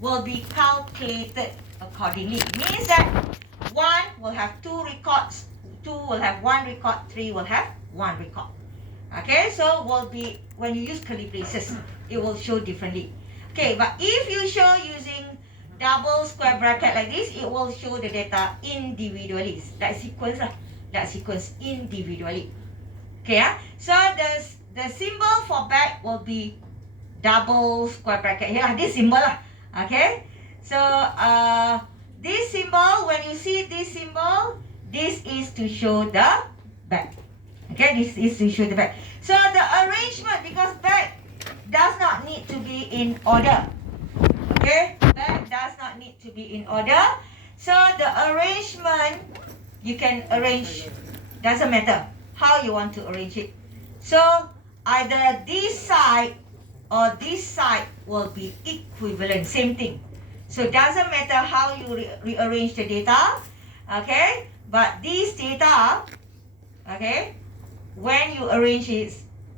will be calculated accordingly. It means that 1 will have 2 records, 2 will have 1 record, 3 will have 1 record. Okay, so will be, when you use curly braces, it will show differently. Okay, but if you show using double square bracket like this, it will show the data individually. That sequence lah. That sequence individually. Okay, so the symbol for back will be double square bracket here. This symbol lah. Okay, so this symbol, when you see this symbol, this is to show the back. Okay, this is to show the back. So the arrangement, because back does not need to be in order. Okay, back does not need to be in order. So the arrangement, you can arrange, doesn't matter how you want to arrange it. So either this side or this side will be equivalent, same thing. So it doesn't matter how you rearrange the data. Okay, but this data, okay, when you arrange it,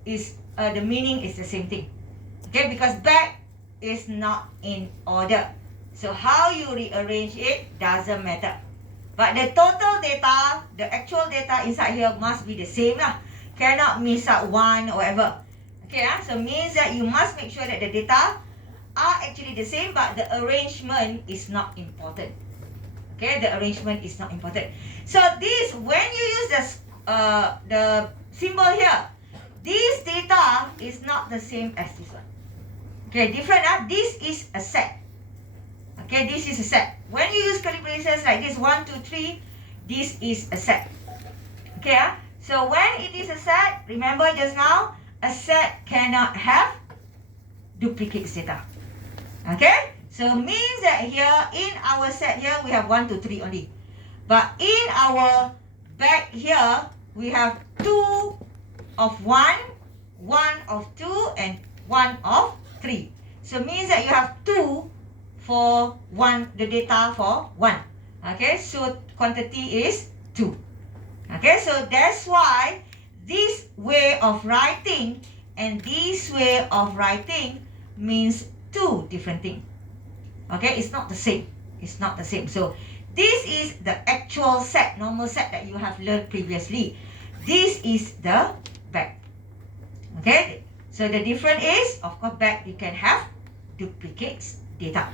the meaning is the same thing. Okay, because back is not in order. So how you rearrange it doesn't matter. But the total data, the actual data inside here must be the same lah. Cannot miss out one or whatever. Okay, so means that you must make sure that the data are actually the same, but the arrangement is not important. Okay, the arrangement is not important. So this, when you use the symbol here, this data is not the same as this one. Okay, different. This is a set. Okay, this is a set. When you use curly braces like this, 1, 2, 3, this is a set. Okay, so when it is a set, remember just now, a set cannot have duplicate data. Okay, so means that here in our set here we have 1, 2, 3 only. But in our back here, we have 2 of 1, 1 of 2, and 1 of 3. So means that you have 2 for 1, the data for 1. Okay, so quantity is 2. Okay, so that's why this way of writing and this way of writing means 2 different things. Okay, it's not the same. It's not the same. So this is the actual set, normal set that you have learned previously. This is the back. Okay, so the difference is, of course, back you can have duplicates data.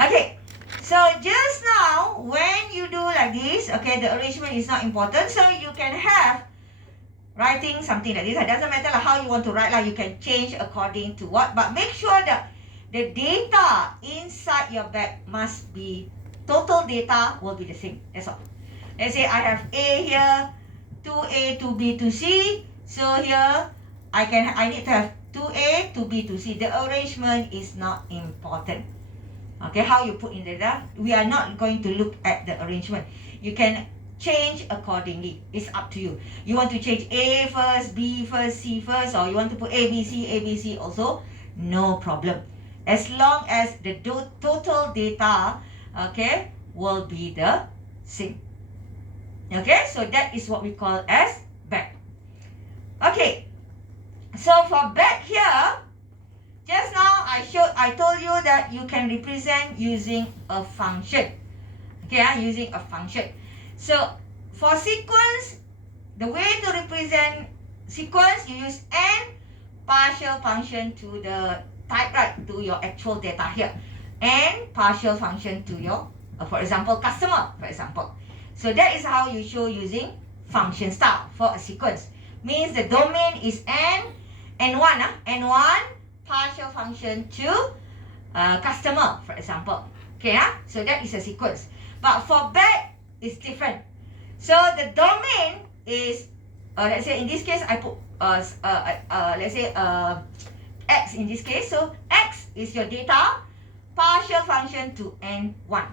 Okay, so just now when you do like this, okay, the arrangement is not important, so you can have writing something like this. It doesn't matter how you want to write, you can change according to what, but make sure that the data inside your bag must be, total data will be the same. That's all. Let's say I have A here, 2A, 2B, 2C. So here I need to have 2A, 2B, 2C. The arrangement is not important. Okay, how you put in the data, we are not going to look at the arrangement. You can change accordingly. It's up to you. You want to change A first, B first, C first, or you want to put A, B, C also, no problem. As long as the total data, okay, will be the same. Okay, so that is what we call as back. Okay, so for back here, just now I told you that you can represent using a function. Okay, using a function. So for sequence, the way to represent sequence, you use n partial function to the type, right, to your actual data here, and partial function to your, for example, customer, for example. So that is how you show using function style for a sequence. Means the domain is n1, n1 partial function to customer, for example. Okay, so that is a sequence. But for back, it's different. So the domain is, let's say in this case, I put, let's say x in this case. So x is your data, partial function to n1.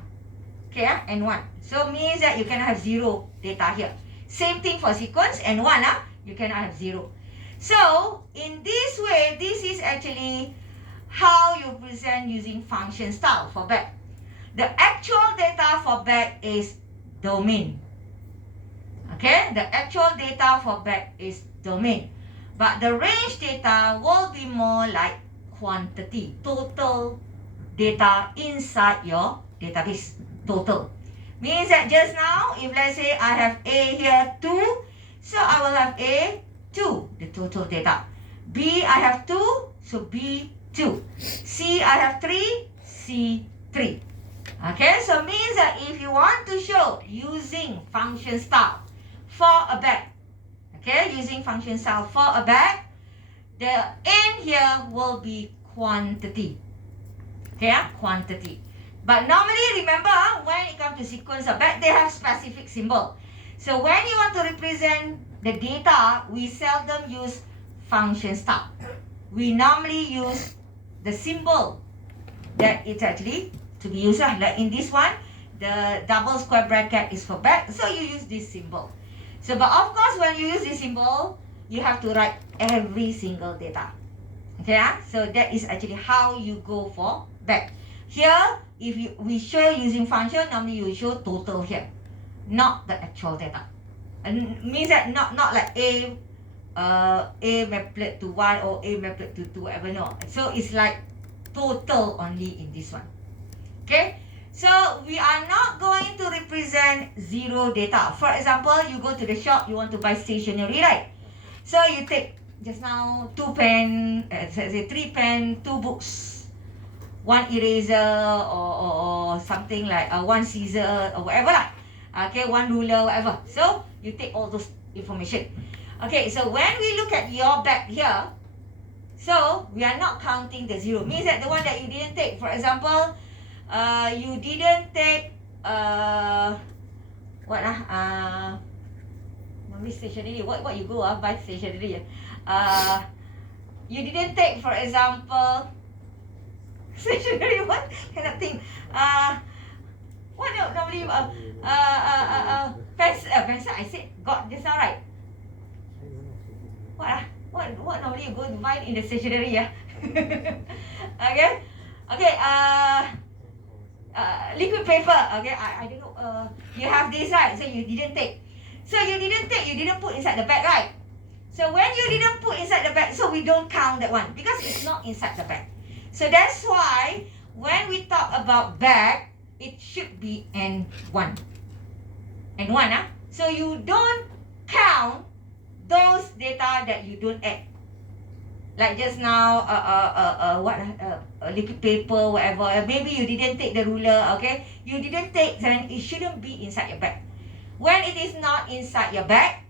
Okay, n1. So means that you cannot have 0 data here. Same thing for sequence, n1, you cannot have 0. So in this way, this is actually how you present using function style for back. The actual data for back is domain. Okay, the actual data for back is domain. But the range data will be more like quantity, total data inside your database total. Means that just now, if let's say I have A here 2, so I will have A 2, the total data. B I have 2, so B 2. C I have 3, C 3. Okay, so means that if you want to show using function style for a bag, okay, using function style for a bag, the N here will be quantity. Okay, quantity. But normally, remember, when it comes to sequence of bag, they have specific symbol. So when you want to represent the data, we seldom use function style. We normally use the symbol that it's actually to be used. Like in this one, the double square bracket is for bag, so you use this symbol. So, but of course, when you use this symbol, you have to write every single data. Okay, so that is actually how you go for bag. Here, if we show using function, normally you show total here, not the actual data. And means that not like A mapped to 1 or A mapped to 2, whatever, no. So it's like total only in this one. Okay, so we are not going to represent zero data. For example, you go to the shop, you want to buy stationery, right? So you take just now 2 pen, say 3 pen, 2 books, 1 eraser or something like 1 scissor or whatever lah. Okay, 1 ruler, whatever. So you take all those information. Okay, so when we look at your bag here, so we are not counting the zero. Means that the one that you didn't take, for example, you didn't take maybe stationery. What you go buy stationery? You didn't take, for example, stationery. What kind of thing? What normally pencil? Pencil. I said got just now, right? What normally you go to find in the stationery? Yeah. Okay. Okay. Liquid paper. Okay. I don't know. You have this, right? So you didn't take. So you didn't take. You didn't put inside the bag, right? So when you didn't put inside the bag, so we don't count that one because it's not inside the bag. So that's why when we talk about bag, it should be N1. N1, So you don't count those data that you don't add. Like just now, liquid paper, whatever. Maybe you didn't take the ruler, okay? You didn't take, then it shouldn't be inside your bag. When it is not inside your bag,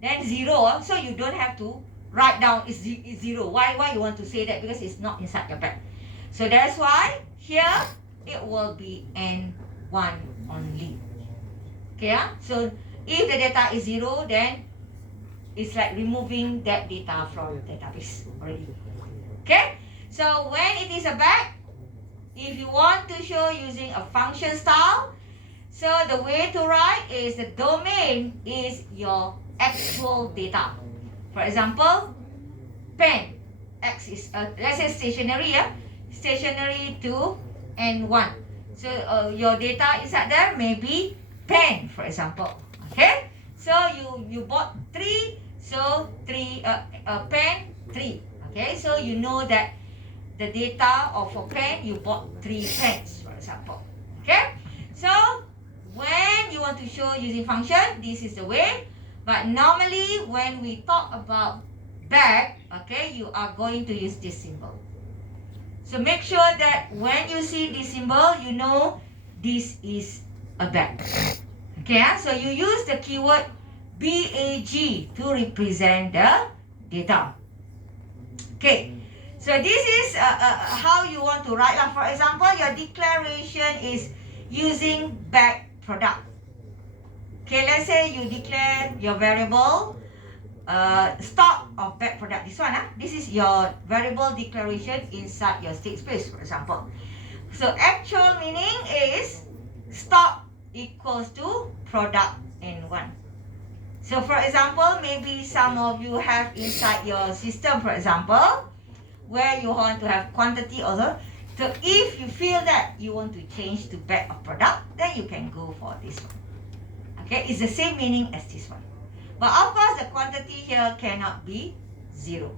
then zero, so you don't have to write down it's zero. Why you want to say that? Because it's not inside your bag. So that's why here it will be N1 only. Okay, so if the data is zero, then it's like removing that data from the database already. Okay, so when it is a bag, if you want to show using a function style, so the way to write is the domain is your actual data. For example, pen, X is, let's say stationery, stationery to N1. So your data inside there may be pen, for example. Okay, so you bought 3, so 3 pen 3. Okay, so you know that the data of a pen, you bought 3 pens, for example. Okay, so when you want to show using function, this is the way. But normally when we talk about bag, okay, you are going to use this symbol. So make sure that when you see this symbol, you know this is a bag. Okay, so you use the keyword BAG to represent the data. Okay, so this is how you want to write. For example, your declaration is using bag product. Okay, let's say you declare your variable stock of bag product. This one, this is your variable declaration inside your state space, for example. So actual meaning is stock equals to product N1. So for example, maybe some of you have inside your system, for example, where you want to have quantity also. So if you feel that you want to change to bag of product, then you can go for this one. Okay, it's the same meaning as this one. But of course, the quantity here cannot be 0.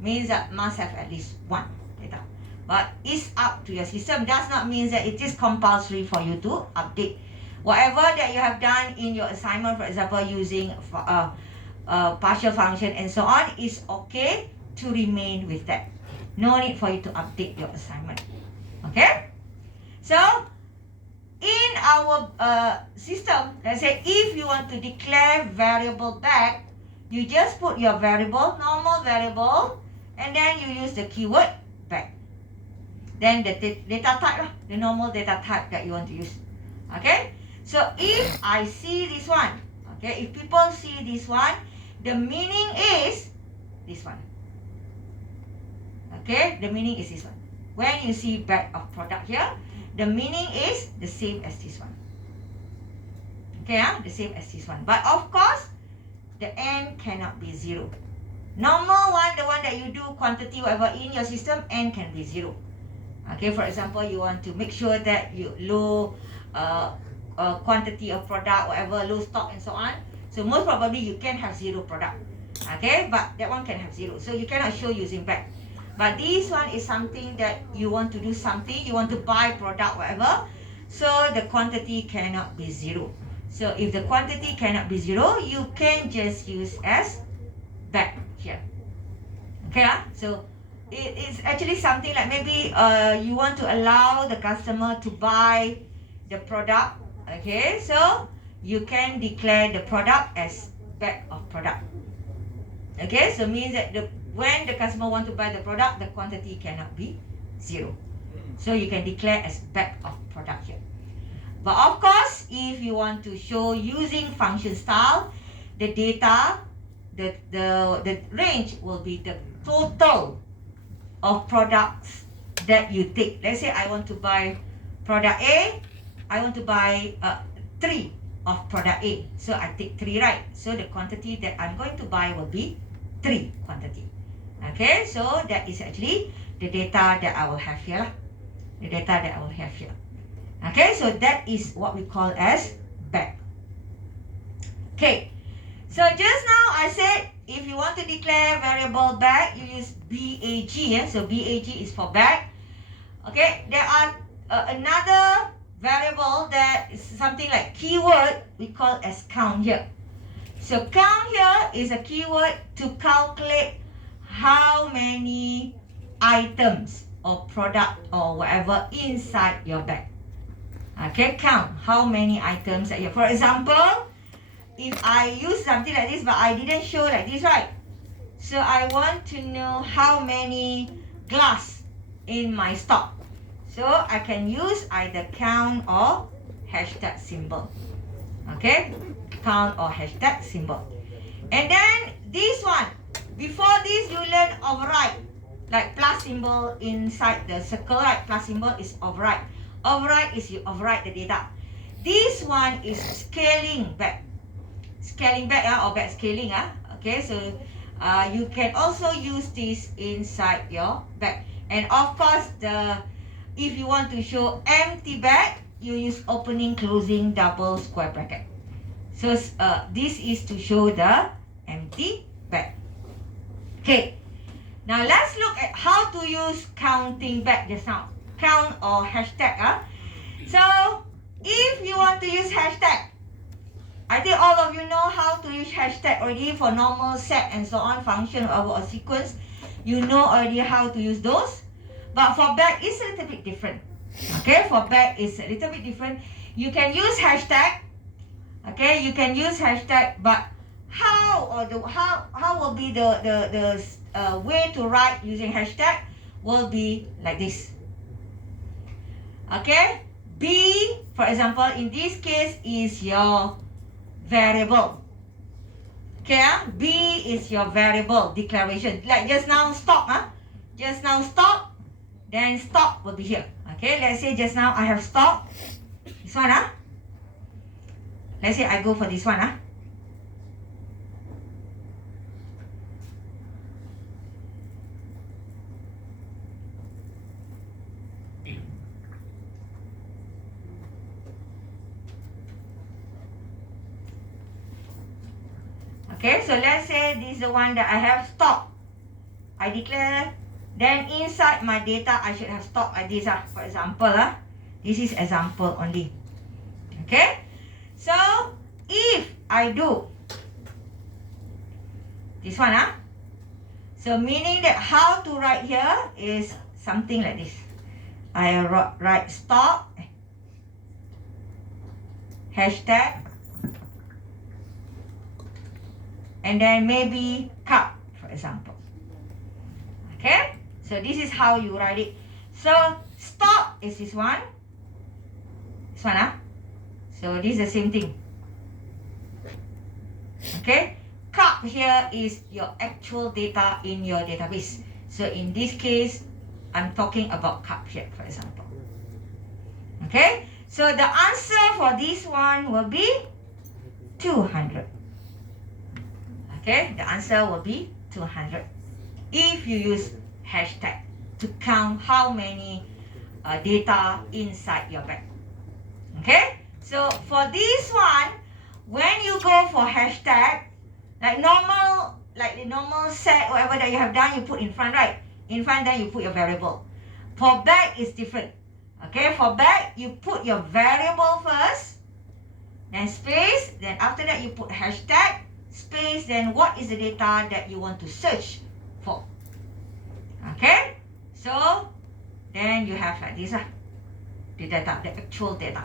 Means that must have at least 1 data. But it's up to your system. Does not mean that it is compulsory for you to update. Whatever that you have done in your assignment, for example, using partial function and so on, is okay to remain with that. No need for you to update your assignment. Okay? So, in our system, let's say if you want to declare variable back, you just put your variable, normal variable, and then you use the keyword back. Then the data type, the normal data type that you want to use. Okay? So if I see this one, okay, if people see this one, the meaning is this one. Okay, the meaning is this one. When you see back of product here, the meaning is the same as this one. Okay, the same as this one. But of course, the n cannot be 0. Normal one, the one that you do quantity whatever in your system, n can be 0. Okay, for example, you want to make sure that you low quantity of product, whatever, low stock and so on. So most probably you can have 0 product. Okay, but that one can have 0. So you cannot show using back. But this one is something that you want to do something, you want to buy product, whatever. So the quantity cannot be 0. So if the quantity cannot be 0, you can just use as back here. Okay, so it is actually something like maybe you want to allow the customer to buy the product. Okay, so you can declare the product as back of product. Okay, so means that when the customer want to buy the product, the quantity cannot be 0. So you can declare as back of product here. But of course, if you want to show using function style, the data, the range will be the total of products that you take. Let's say I want to buy product A, I want to buy 3 of product A. So I take 3, right? So the quantity that I'm going to buy will be 3 quantity. Okay, so that is actually the data that I will have here. The data that I will have here. Okay, so that is what we call as back. Okay, so just now I said if you want to declare variable back, you use BAG. So BAG is for back. Okay, there are another variable that is something like keyword, we call as count here. So count here is a keyword to calculate how many items or product or whatever inside your bag. Okay, count how many items that you have. For example, if I use something like this but I didn't show like this, right? So I want to know how many glass in my stock. So I can use either count or hashtag symbol. Okay, count or hashtag symbol. And then this one, before this you learn override, like plus symbol inside the circle, right? Plus symbol is override. Override is you override the data. This one is scaling back. Scaling back or back scaling. Okay, so you can also use this inside your bag. And of course, if you want to show empty bag, you use opening, closing, double square bracket. So this is to show the empty bag. Okay, now let's look at how to use counting back just now. Count or hashtag. So if you want to use hashtag, I think all of you know how to use hashtag already for normal set and so on function or sequence. You know already how to use those. But for back, it's a little bit different. Okay, for back, it's a little bit different. You can use hashtag. Okay, you can use hashtag, but how will be the way to write using hashtag will be like this. Okay, B, for example, in this case is your variable. Okay, B is your variable declaration. Like just now stock, just now stock, then stock will be here. Okay, let's say just now I have stock. This one, let's say I go for this one, Okay, so let's say this is the one that I have stock. I declare Then inside my data, I should have stored like this. For example, this is example only. Okay? So, if I do this one, so meaning that how to write here is something like this. I write stock, hashtag, and then maybe cup, for example. Okay? So this is how you write it. So stock is this one. This one, So this is the same thing. Okay? Cup here is your actual data in your database. So in this case, I'm talking about cup here, for example. Okay? So the answer for this one will be 200. Okay? The answer will be 200. If you use hashtag to count how many data inside your bag. Okay? So for this one, when you go for hashtag, like the normal set, whatever that you have done, you put in front, right? In front, then you put your variable. For bag, it's different. Okay, for bag, you put your variable first, then space, then after that you put hashtag, space, then what is the data that you want to search for. Okay, so then you have like this, the data, the actual data.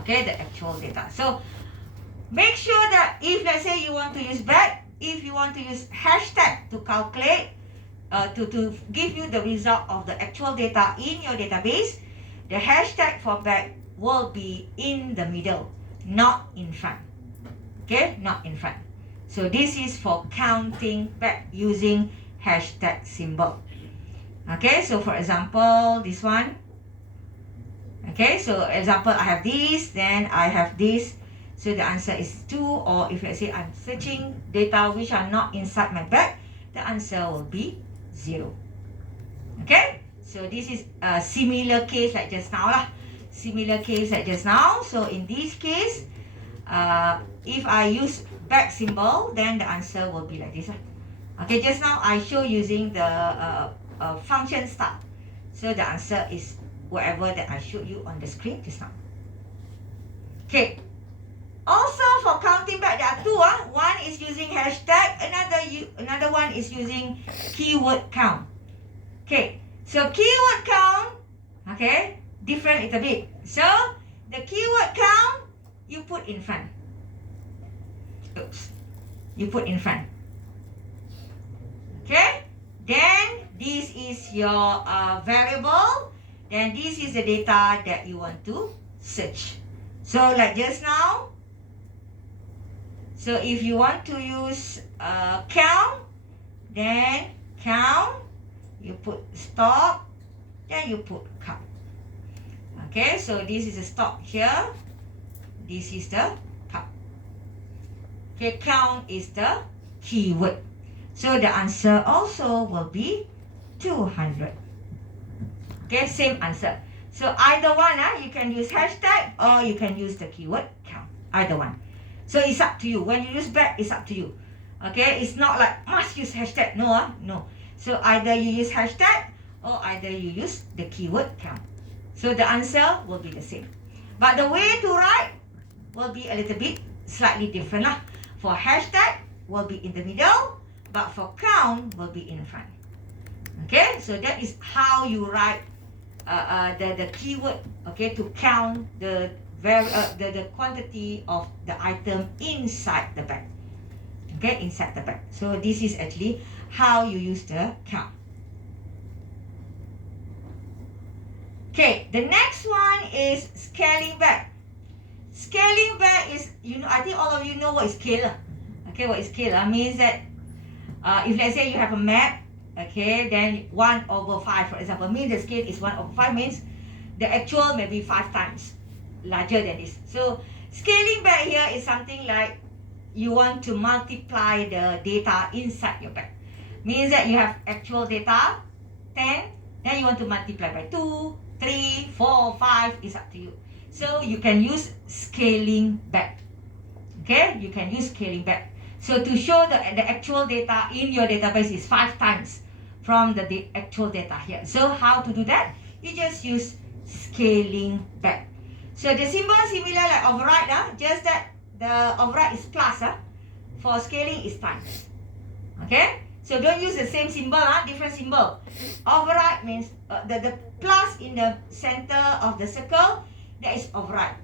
Okay, the actual data. So make sure that if let's say you want to use bag, if you want to use hashtag to calculate, to give you the result of the actual data in your database, the hashtag for bag will be in the middle, not in front. Okay, not in front. So this is for counting bag using hashtag symbol. Okay, so for example, this one. Okay, so example, I have this, then I have this. So the answer is 2, or if let's say I'm searching data which are not inside my bag, the answer will be 0. Okay, so this is a similar case like just now. Similar case like just now. So in this case, if I use bag symbol, then the answer will be like this. Okay, just now I show using the function start. So the answer is whatever that I showed you on the screen just now. Okay. Also for counting back, there are two. One is using hashtag, another one is using keyword count. Okay, so keyword count, okay, different little bit. So the keyword count, you put in front. Oops, you put in front. Okay, then this is your variable. Then this is the data that you want to search. So like just now. So if you want to use count, then count, you put stop, then you put count. Okay, so this is a stop here. This is the count. Okay, count is the keyword. So the answer also will be 200. Okay, same answer. So either one, you can use hashtag or you can use the keyword count. Either one. So it's up to you. When you use bag, it's up to you. Okay, it's not like must use hashtag. No, no. So either you use hashtag or either you use the keyword count. So the answer will be the same. But the way to write will be a little bit slightly different. For hashtag will be in the middle, but for count will be in front. Okay, so that is how you write the keyword, okay, to count the quantity of the item inside the bag. Okay, inside the bag. So this is actually how you use the count. Okay, the next one is scaling back. Scaling back is, I think all of you know what is scale. Okay, what is scale? Means that if let's say you have a map, okay, then 1/5, for example, means the scale is 1/5, means the actual may be 5 times larger than this. So scaling back here is something like you want to multiply the data inside your bag. Means that you have actual data 10, then you want to multiply by 2, 3, 4, 5, is up to you. So you can use scaling back. Okay, you can use scaling back. So to show the actual data in your database is 5 times from the actual data here. So how to do that? You just use scaling back. So the symbol similar like override, just that the override is plus, for scaling is times. Okay, so don't use the same symbol, different symbol. Override means the plus in the center of the circle, that is override.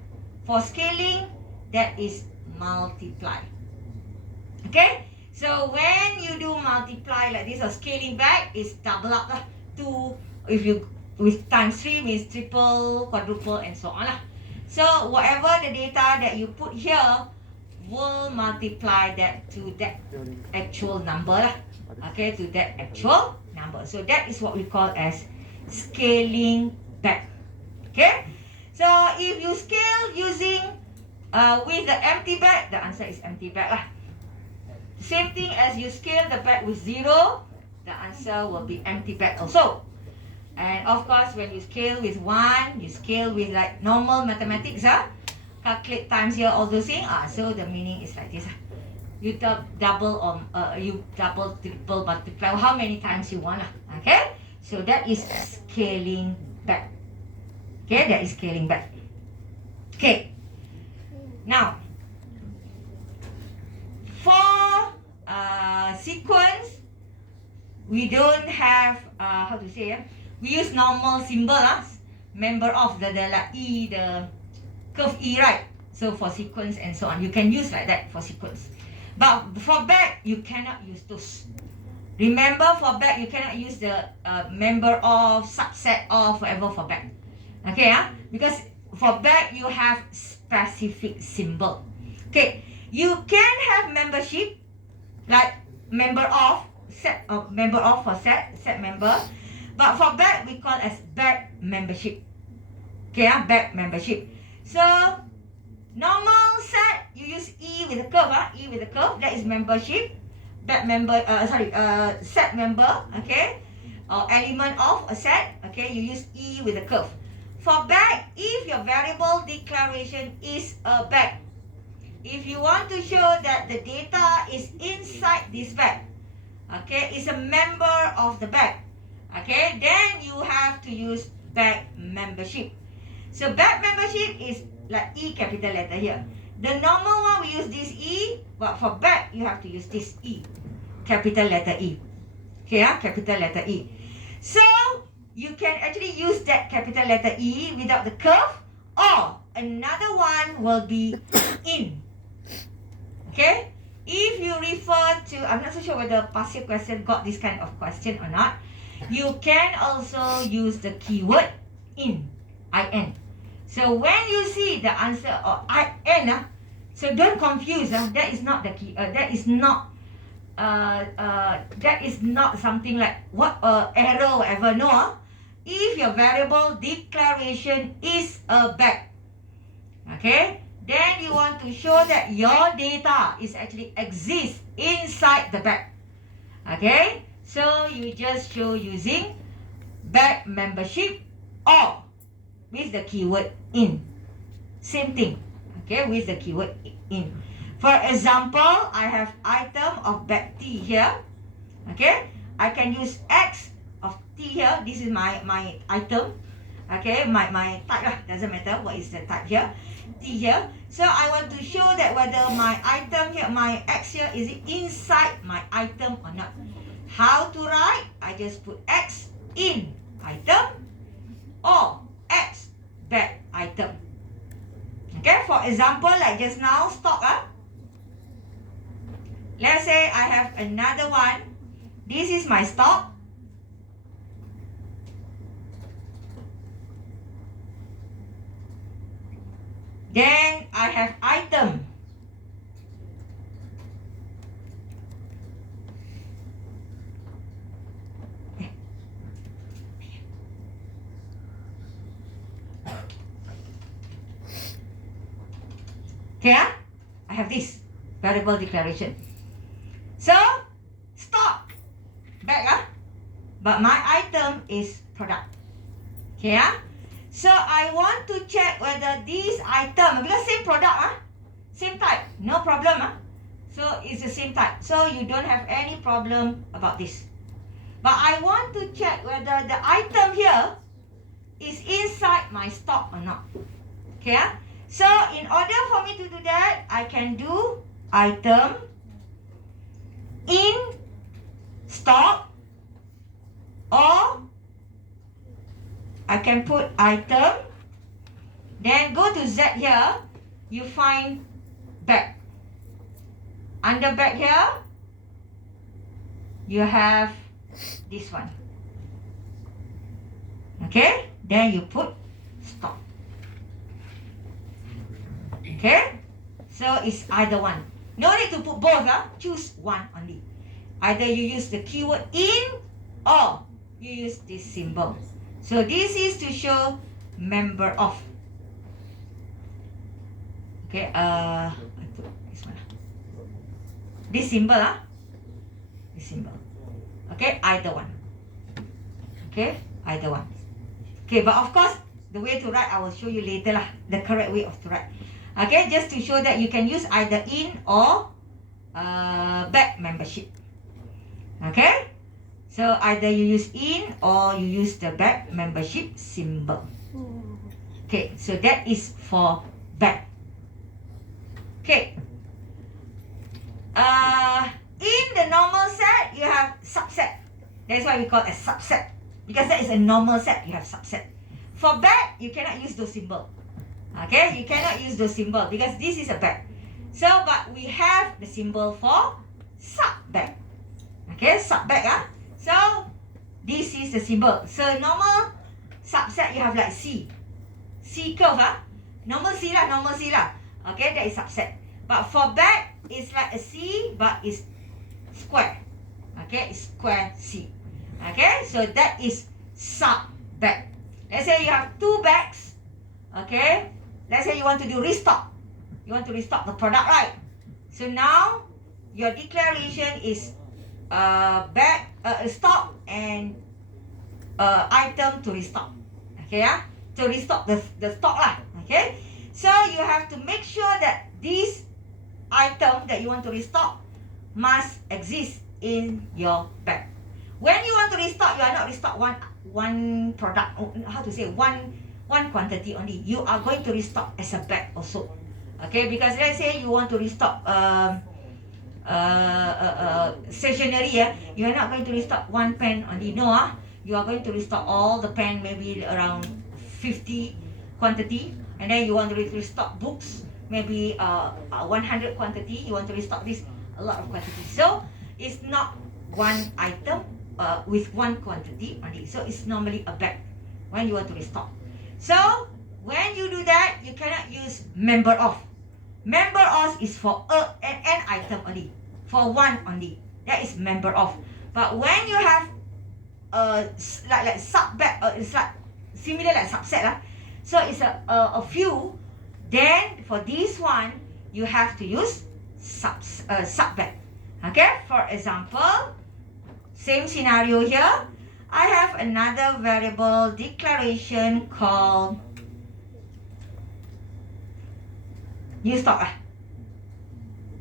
For scaling, that is multiply. Okay, so when you do multiply like this or scaling back, is double up lah. 2, if you with times 3 means triple, quadruple, and so on lah. So whatever the data that you put here will multiply that to that actual number lah. Okay, to that actual number. So that is what we call as scaling back. Okay, so if you scale using with the empty bag, the answer is empty bag lah. Same thing as you scale the bag with 0, the answer will be empty bag also. And of course, when you scale with 1, you scale with like normal mathematics, calculate times here, all those things. So the meaning is like this. You double or you double, triple, multiply, how many times you want. Okay, so that is scaling back. Okay, that is scaling back. Okay, now for sequence, we don't have how to say, we use normal symbol, member of the like E, the curve E, right? So for sequence and so on, you can use like that for sequence. But for back, you cannot use those. Remember, for back, you cannot use the member of, subset of, whatever for back. Okay, because for back, you have specific symbol. Okay, you can have membership, like member of, set of, member of for set member. But for back, we call as back membership. Okay, back membership. So normal set, you use E with a curve, E with a curve, that is membership. Back member, set member, okay, or element of a set, okay, you use E with a curve. For back, if your variable declaration is a back, if you want to show that the data is inside this bag, okay, is a member of the bag, okay, then you have to use bag membership. So bag membership is like E capital letter here. The normal one we use this E, but for bag you have to use this E, capital letter E. Okay, capital letter E. So you can actually use that capital letter E without the curve, or another one will be in. Okay, if you refer to, I'm not so sure whether past year question got this kind of question or not. You can also use the keyword in, in. So when you see the answer of in, so don't confuse. That is not the key. That is not something like what error or whatever. No. If your variable declaration is a bag, okay, then you want to show that your data is actually exists inside the bag. Okay, so you just show using bag membership or with the keyword in. Same thing, okay, with the keyword in. For example, I have item of bag T here. Okay, I can use X of T here. This is my item. Okay, my type lah. Doesn't matter what is the type here. T here. So I want to show that whether my item here, my X here, is it inside my item or not. How to write? I just put X in item or X back item. Okay, for example, like just now, stock. Let's say I have another one. This is my stock. Then I have item. Okay, I have this variable declaration. So, stock, bag, but my item is product. Okay, so I want to check whether this item, because same product, same type, no problem. So it's the same type. So you don't have any problem about this. But I want to check whether the item here is inside my stock or not. Okay? So in order for me to do that, I can do item in stock, or I can put item, then go to Z here, you find bag. Under bag here, you have this one. Okay, then you put stock. Okay, so it's either one. No need to put both, choose one only. Either you use the keyword in, or you use this symbol. So this is to show member of. Okay, this one. This symbol, this symbol. Okay, either one. Okay, either one. Okay, but of course, the way to write, I will show you later lah, the correct way of to write. Okay, just to show that you can use either in or back membership. Okay, so either you use in or you use the back membership symbol. Okay, so that is for back. Okay. In the normal set, you have subset. That's why we call it a subset. Because that is a normal set, you have subset. For back, you cannot use those symbols. Okay, you cannot use those symbols because this is a back. So, but we have the symbol for sub-back. Okay, sub-back. So, this is the symbol. So, normal subset, you have like C. C curve. Normal C lah, normal C lah. Okay, that is subset. But for back, it's like a C, but it's square. Okay, it's square C. Okay, so that is sub-back. Let's say you have two bags. Okay, let's say you want to do restock. You want to restock the product, right? So now, your declaration is bag, stock and item to restock. Okay, to restock the stock lah. Okay, so you have to make sure that this item that you want to restock must exist in your bag. When you want to restock, you are not restock one product, how to say, one quantity only. You are going to restock as a bag also. Okay, because let's say you want to restock stationery, you are not going to restock one pen only. No, you are going to restock all the pen, maybe around 50 quantity, and then you want to restock books, maybe 100 quantity. You want to restock this, a lot of quantity. So it's not one item with one quantity only. So it's normally a bag when you want to restock. So when you do that, you cannot use member of. Member of is for an item only, for one only. That is member of. But when you have like sub bag, it's like similar like subset so it's a few. Then for this one, you have to use sub bag. Okay, for example, same scenario here. I have another variable declaration called new stock.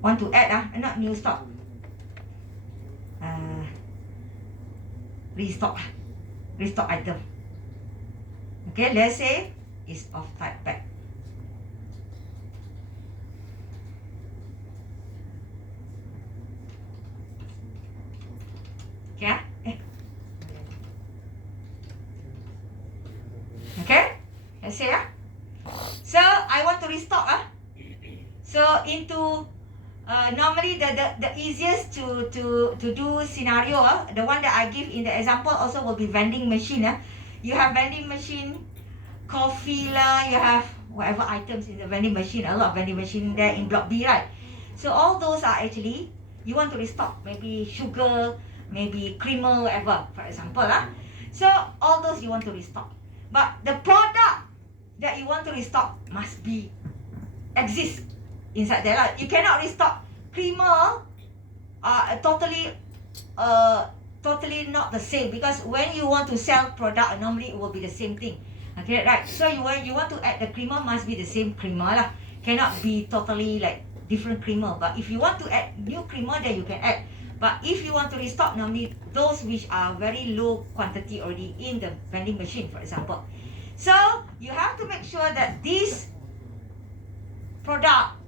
Want to add not new stock. Restock. Restock item. Okay, let's say it's of type bag. Okay. Okay. Let's say so I want to restock So into normally the easiest to do scenario the one that I give in the example also will be vending machine. You have vending machine, coffee lah, you have whatever items in the vending machine, a lot of vending machine there in block B, right? So all those are actually you want to restock, maybe sugar, maybe creamer, whatever, for example So all those you want to restock. But the product that you want to restock must be exist inside there lah. You cannot restock creamer totally not the same, because when you want to sell product, normally it will be the same thing. Okay, right? So you want to add the creamer, must be the same creamer lah. Cannot be totally like different creamer. But if you want to add new creamer, then you can add But if you want to restock, normally those which are very low quantity already in the vending machine, for example. So you have to make sure that this product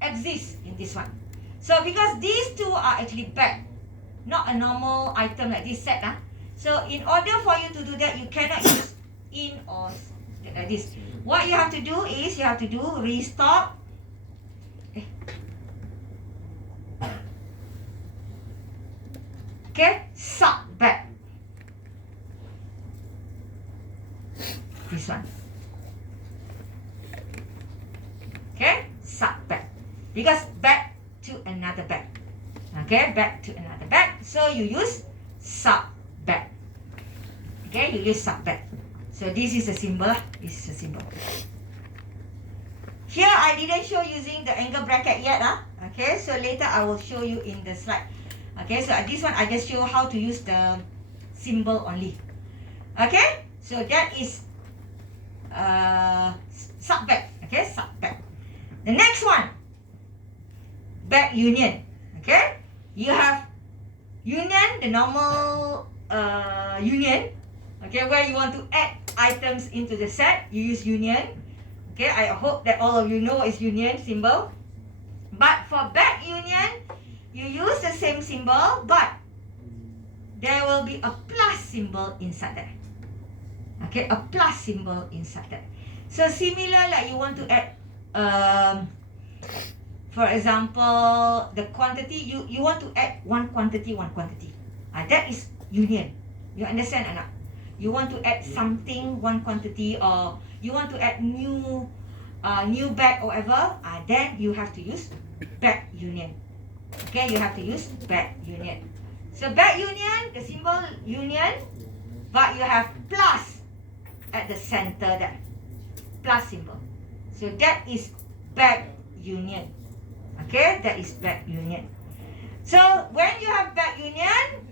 exists in this one. So because these two are actually bagged, not a normal item like this set. So in order for you to do that, you cannot use in or like this. What you have to do is you have to do restock. Okay, sub back. This one. Okay, sub back. Because back to another bag. Okay, back to another bag. So you use sub back. Okay, you use sub back. So this is a symbol. This is a symbol. Here I didn't show using the angle bracket yet. Okay, so later I will show you in the slide. Okay, so this one I just show how to use the symbol only. Okay, so that is sub back. Okay, sub back. The next one, bag union. Okay, you have union, the normal union. Okay, where you want to add items into the set, you use union. Okay, I hope that all of you know what is union symbol. But for bag union, you use the same symbol, but there will be a plus symbol inside there. Okay, a plus symbol inside there. So similar like you want to add, for example, the quantity, you want to add one quantity. That is union. You understand or not? You want to add something, one quantity, or you want to add new bag or whatever, then you have to use bag union. Okay, you have to use bag union. So bag union, the symbol union, but you have plus at the center there. Plus symbol. So that is bag union. Okay, that is bag union. So when you have bag union,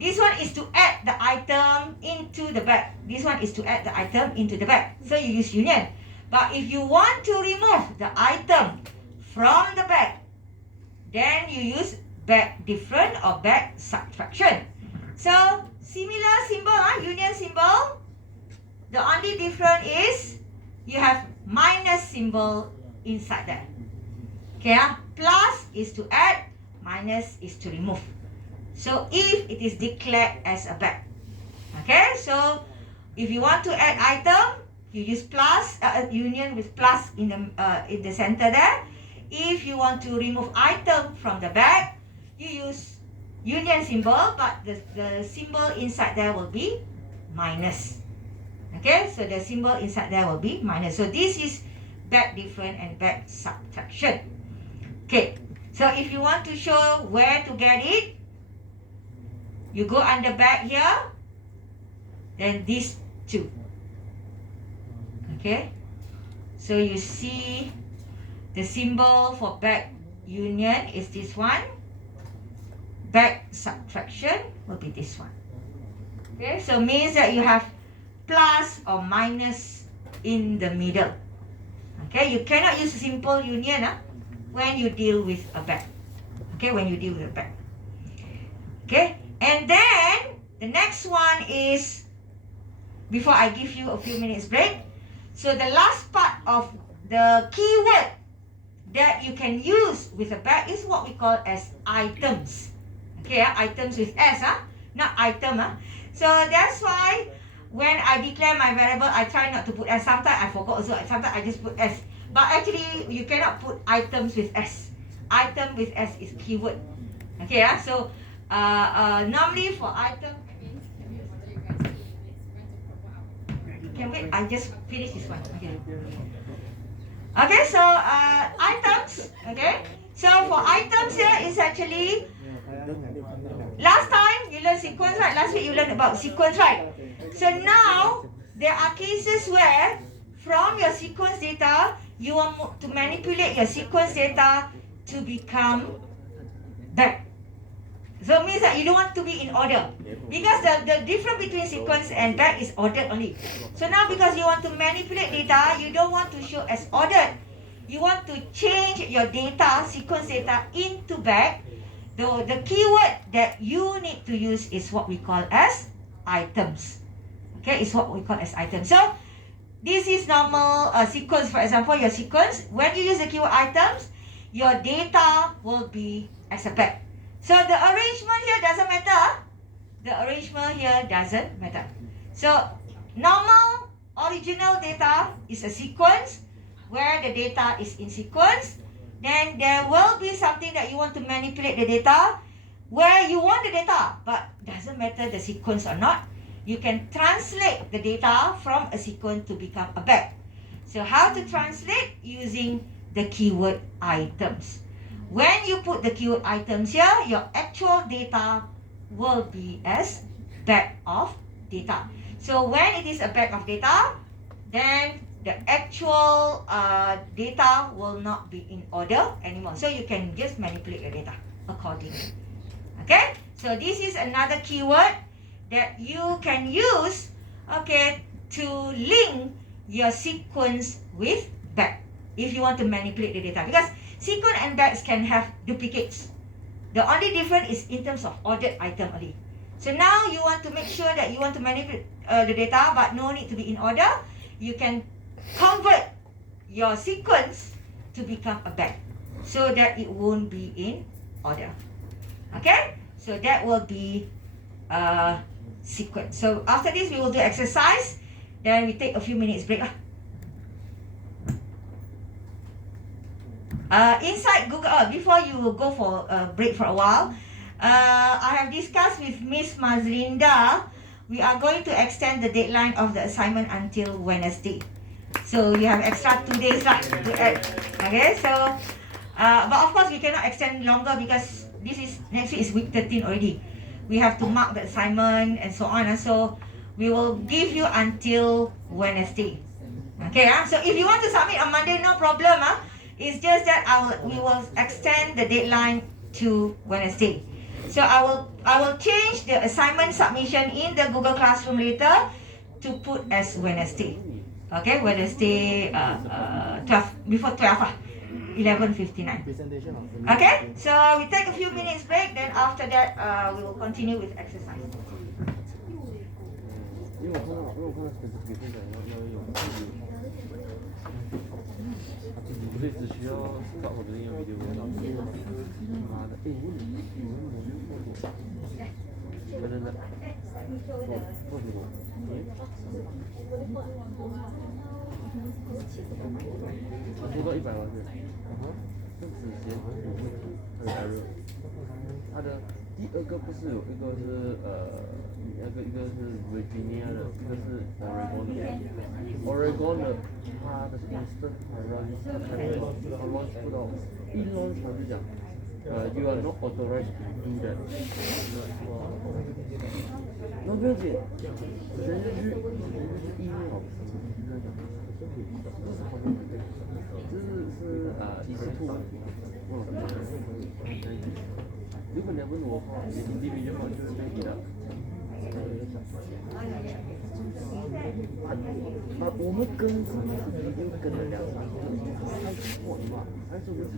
this one is to add the item into the bag. This one is to add the item into the bag. So you use union. But if you want to remove the item from the bag, then you use bag different or bag subtraction. So similar symbol, union symbol. The only difference is you have minus symbol inside there. Okay, plus is to add, minus is to remove. So if it is declared as a bag. Okay, so if you want to add item, you use plus, union with plus in the center there. If you want to remove item from the bag, you use union symbol, but the symbol inside there will be minus. Okay, so the symbol inside there will be minus. So this is bag different and bag subtraction. Okay, so if you want to show where to get it, you go under bag here, then these two. Okay, so you see the symbol for bag union is this one. Bag subtraction will be this one. Okay, so means that you have plus or minus in the middle. Okay, you cannot use simple union when you deal with a bag. Okay, when you deal with a bag. Okay, and then the next one is, before I give you a few minutes break, so the last part of the keyword that you can use with a bag is what we call as items. Okay, items with S, not item. So that's why when I declare my variable, I try not to put S. Sometimes I forgot also. Sometimes I just put S. But actually, you cannot put items with S. Item with S is keyword. Okay, so normally for item, can wait. I just finish this one. Okay. Okay, so items. Okay, so for items here is actually, last time you learned sequence, right? Last week you learned about sequence, right? So now there are cases where from your sequence data you want to manipulate your sequence data to become bag. So it means that you don't want to be in order, because the difference between sequence and bag is ordered only. So now because you want to manipulate data, you don't want to show as ordered. You want to change your data, sequence data, into bag. The keyword that you need to use is what we call as items. Okay, it's what we call as items. So this is normal sequence. For example, your sequence, when you use the keyword items, your data will be as a bag. So the arrangement here doesn't matter. The arrangement here doesn't matter. So normal original data is a sequence where the data is in sequence. Then there will be something that you want to manipulate the data where you want the data, but doesn't matter the sequence or not. You can translate the data from a sequence to become a bag. So how to translate? Using the keyword items. When you put the keyword items here, your actual data will be as bag of data. So when it is a bag of data, then the actual data will not be in order anymore. So you can just manipulate your data accordingly. Okay, so this is another keyword that you can use, okay, to link your sequence with bag if you want to manipulate the data, because sequence and bags can have duplicates. The only difference is in terms of ordered item only. So now you want to make sure that you want to manipulate the data, but no need to be in order. You can convert your sequence to become a bag so that it won't be in order. Okay, so that will be sequence. So after this, we will do exercise. Then we take a few minutes break. Inside Google, before you go for a break for a while, I have discussed with Miss Mazlinda. We are going to extend the deadline of the assignment until Wednesday. So you have extra 2 days lah to add. Okay, so but of course we cannot extend longer because this is next week is week 13 already. We have to mark the assignment and so on. So we will give you until Wednesday. Okay, so if you want to submit on Monday, no problem. It's just that we will extend the deadline to Wednesday. So I will change the assignment submission in the Google Classroom later to put as Wednesday. Okay, Wednesday 12 before 12 11:59. Okay, so we take a few minutes break. Then after that, we will continue with exercise.它的第二个不是有一个是一个是 Virginia 的，一个是 Oregon 的，它的 instant 它 launch 不到，一 launch 它就讲you are not authorized to do that。那不要紧，人家去 email， 这是图。如果你要问我的话，你那边的话就是可以的。我们跟上次已经跟了2场，还错嘛？还是不错。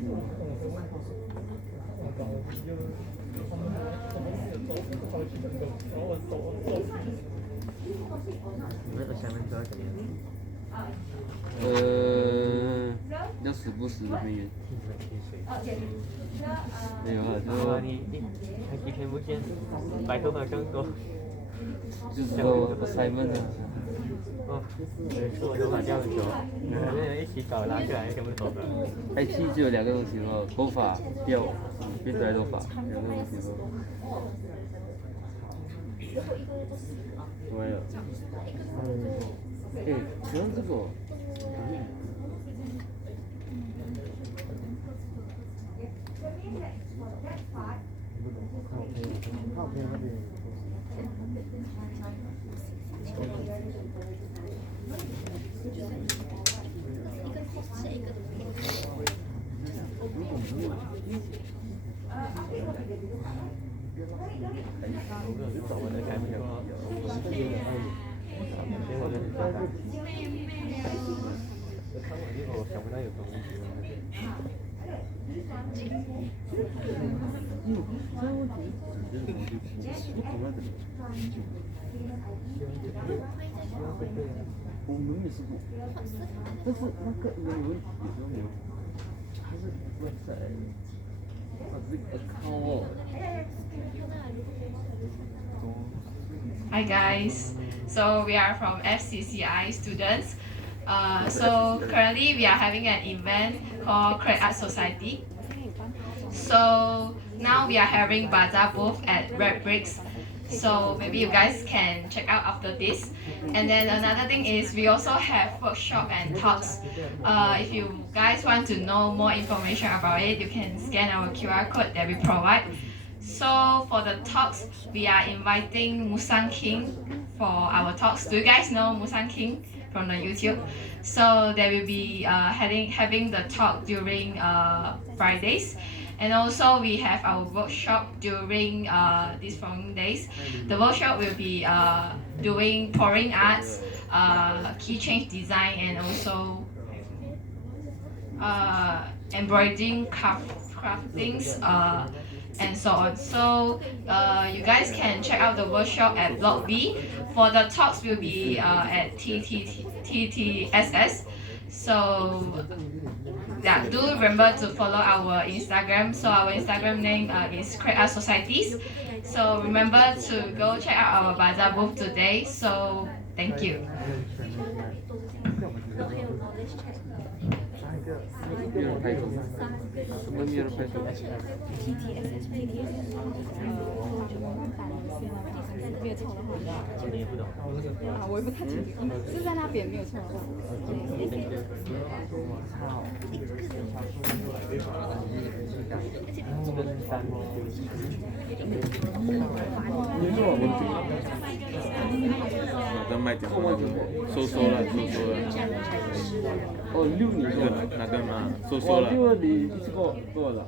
你们的下面多少钱？要时不时的会员。没有啊，就你几天不见，白头发更多。就是说 assignment 啊。哦，每次我头发掉很多，两个人一起搞拉起来全部头发。IT 只有2个东西咯，头发掉，变出来头发，2个东西咯。没有。主要这个。我的改没有。我想不到有东西。我们也试过，但是那个应该有问题，有时候没有，它是 website，它是 account 哦。Hi guys, so we are from FCCI students. So currently we are having an event called Credit Art Society. So now we are having bazaar booth at Red Bricks. So maybe you guys can check out after this. And then another thing is we also have workshop and talks. If you guys want to know more information about it, you can scan our QR code that we provide. So for the talks, we are inviting Musang King for our talks. Do you guys know Musang King from the YouTube? So they will be having the talk during Fridays. And also we have our workshop during these following days. The workshop will be doing pouring arts, key change design, and also embroidering craftings and so on. So you guys can check out the workshop at Block B. For the talks will be at TTSS. So yeah, do remember to follow our Instagram. So our Instagram name is Credit Art Societies. So remember to go check out our bazaar booth today. So thank you. 没有人拍图，什么没有人拍图？没有错的话，你也不懂。我也不太清楚，是在那边没有错的话。那麦讲完了，收了。哦，6年了。那个嘛，收哇了。 ，6年一次过了。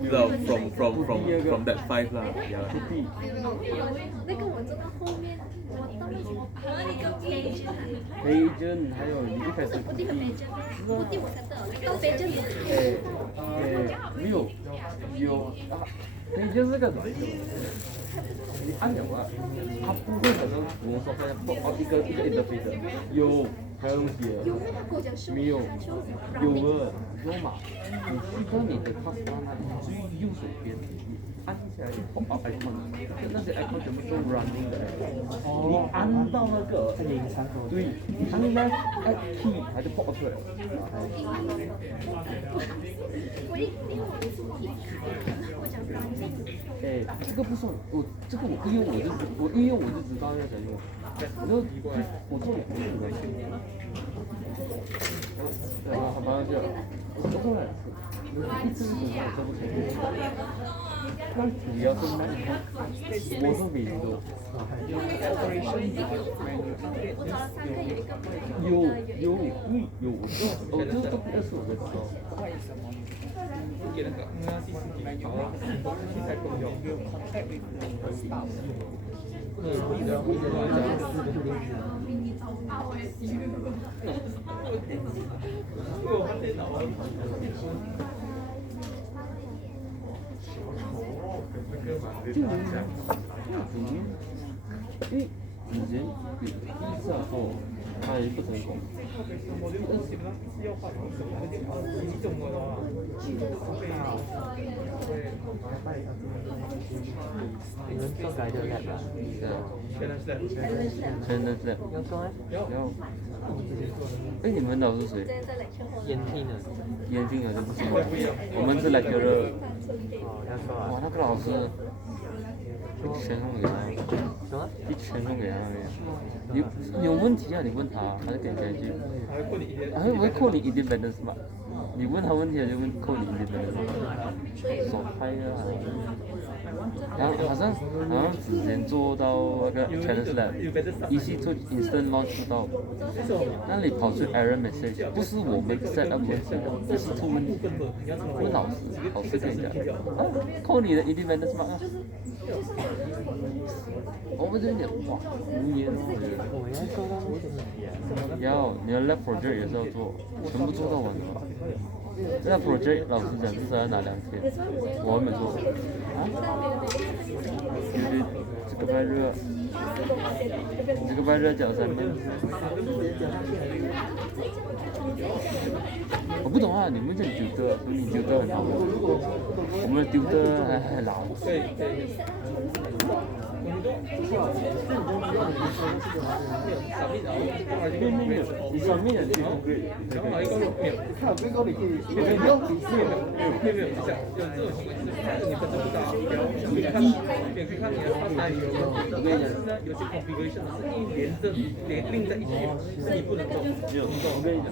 No, from that 5啦，呀。那个我做到后面，我到那什么一个 page 培真，还有你一开始不地和 page，不地我才到那个 page 没有啊，培真是个软的，你按了啊，它不会好像我们说好像一个 interface， 有还有东西，没有，有了，罗马，你去到你的 taskbar 那里最右手边。 按下来就 pop up icon， 那些 icon 全部是 running 的 icon， 你按到那个，对，按 left add key， 它就 pop up 出来了。哎，这个不算，这个我一用我就知道要怎样用，然后我做2个，好吧，就我做了2次，一次是我做不成。 那主要是那我是美洲。有，我这个不是我的知道。因为以前第一次做，它也不成功。你们做改就 lab 吧？对啊。Challenge lab。要做吗？要。哎，你们老师谁？烟蒂呢？眼镜好像不是我们是 lecturer。哦，要做啊。哇，那个老师一拳送给他，什么？一拳送给他没有？有问题啊，你问他，他就给你讲一句。还会扣你independence 嘛？你问他问题，他就问扣你independence。手拍啊。然后好像之前做到那个 challenge lab， 一系做 instant launch 到，那里跑出 error message， 不是我们 set up 问题，这是出问题。问老师，老师跟你讲，啊，扣你的 independence mark 啊。我们这边哇，无言哦，我要做到那个。要你的 lab project 也是要做，全部做到完的吗？那 project 老实讲至少要拿2天，我还没做。啊？这个拜日，这个拜日讲assignment。我不懂啊，你们讲tutor，所以你 tutor 很好，我们的 tutor 还老。你上面的就可以，看最高你可以，没有，有这种情况就是你分不到，可以看你的放哪里有问题，但是呢，有些 configuration 是连并在一起，是你不能动。我跟你讲，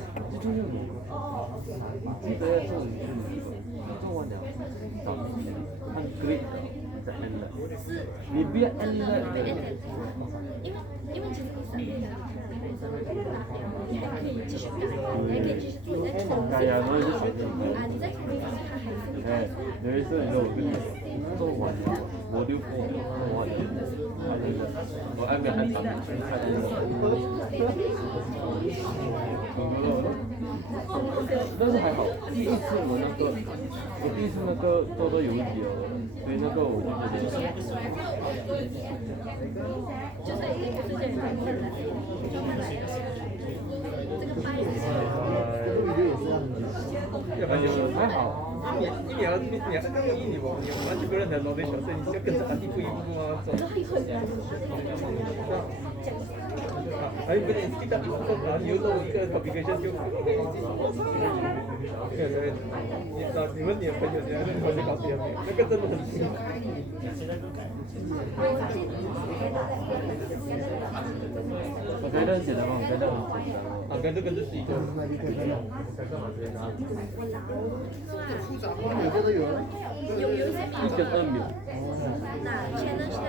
记得要做做完了，看 grade 再 end 了，你不要 end 了。因为其实你3天你还可以继续改，你还可以继续做，你再重新啊，你再重新看还是哎，有一次你说我跟你做完了，我就做完了，我还没还长，但是还好，第一次我第一次那个做的有问题了，所以那个我就觉得。还好。你要是刚刚你完全不认得罗宾小生，你就跟着他一步一步啊走。还有不能记得你又弄一个 configuration 就。你问你的朋友，你那个朋友搞定了没有？那个真的很辛苦。我觉得很简单嘛，我觉得很简单。啊，跟这个是一个。1.2秒。那 challenge 呢？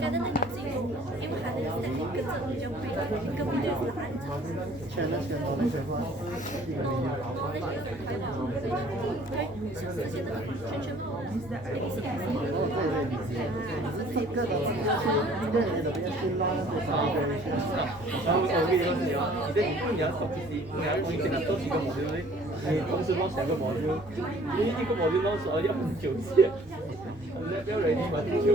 但是那个自己，因为它的是一个字就不一个不就是按照 challenge 跟我们学过。然后我跟你说，你要手机，你要你给他做几个模对不对？你同时弄2个模就，因为一个模就弄出来要很久先，你不要 ready 嘛，很久。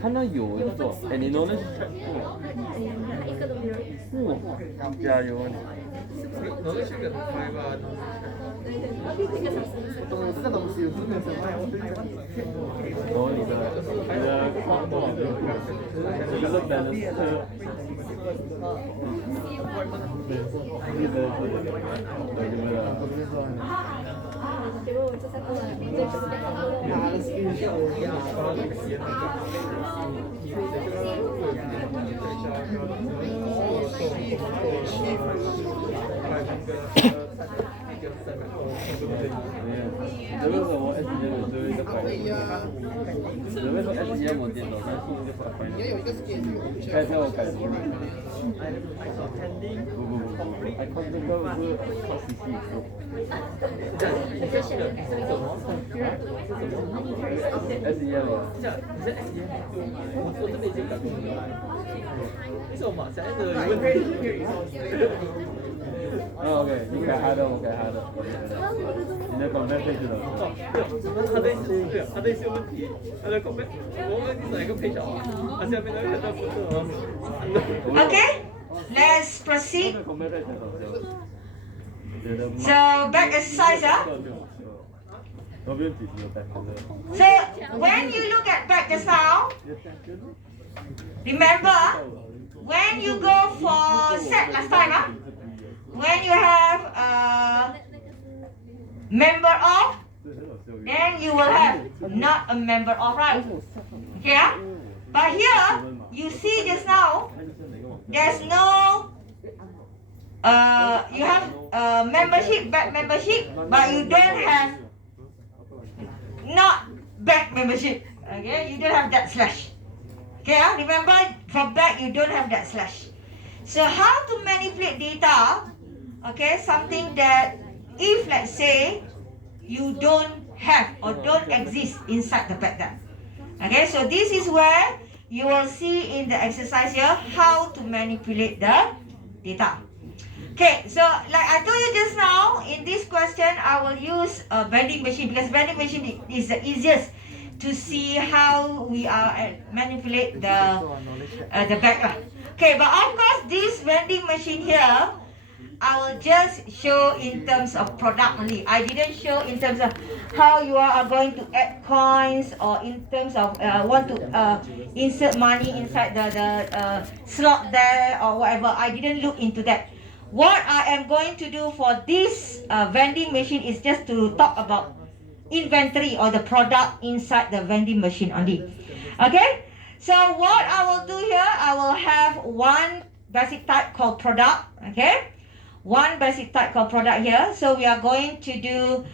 看到有那种，哎，你弄那是全部，哇，加油啊你！弄那是个快吧？这个东西有什么什么？然后你的框多少个？这个是单的是。你的这个是我 SGM 最后一个摆的，这个是 SGM 我电脑上新的摆的，该叫我改什么？不，I 看这个是靠 CC 做。这是什么 ？SGM 啊？你是 SGM？我这边已经改过了。为什么？现在的有问题。OK， 你改他的，我改他的。你的广告配置的。他的一些问题，他的广告，我们第一个配角啊，他下面那个叫什么？Okay, let's proceed. So back exercise, So when you look at back just now, remember when you go for set last time, when you have a member of, then you will have not a member of, right? Yeah? But here, you see just now, there's no, you have membership, back membership, but you don't have not back membership. Okay, you don't have that slash. Okay, remember for back you don't have that slash. So how to manipulate data? Okay, something that if let's say you don't have or don't exist inside the back data. Okay, so this is where you will see in the exercise here how to manipulate the data. Okay, so like I told you just now, in this question, I will use a vending machine because vending machine is the easiest to see how we are manipulate the bag lah. Okay, but of course, this vending machine here, I will just show in terms of product only. I didn't show in terms of how you are going to add coins or in terms of want to insert money inside the slot there or whatever. I didn't look into that. What I am going to do for this vending machine is just to talk about inventory or the product inside the vending machine only. Okay, so what I will do here, I will have one basic type called product. Okay, one basic type called product here. So we are going to do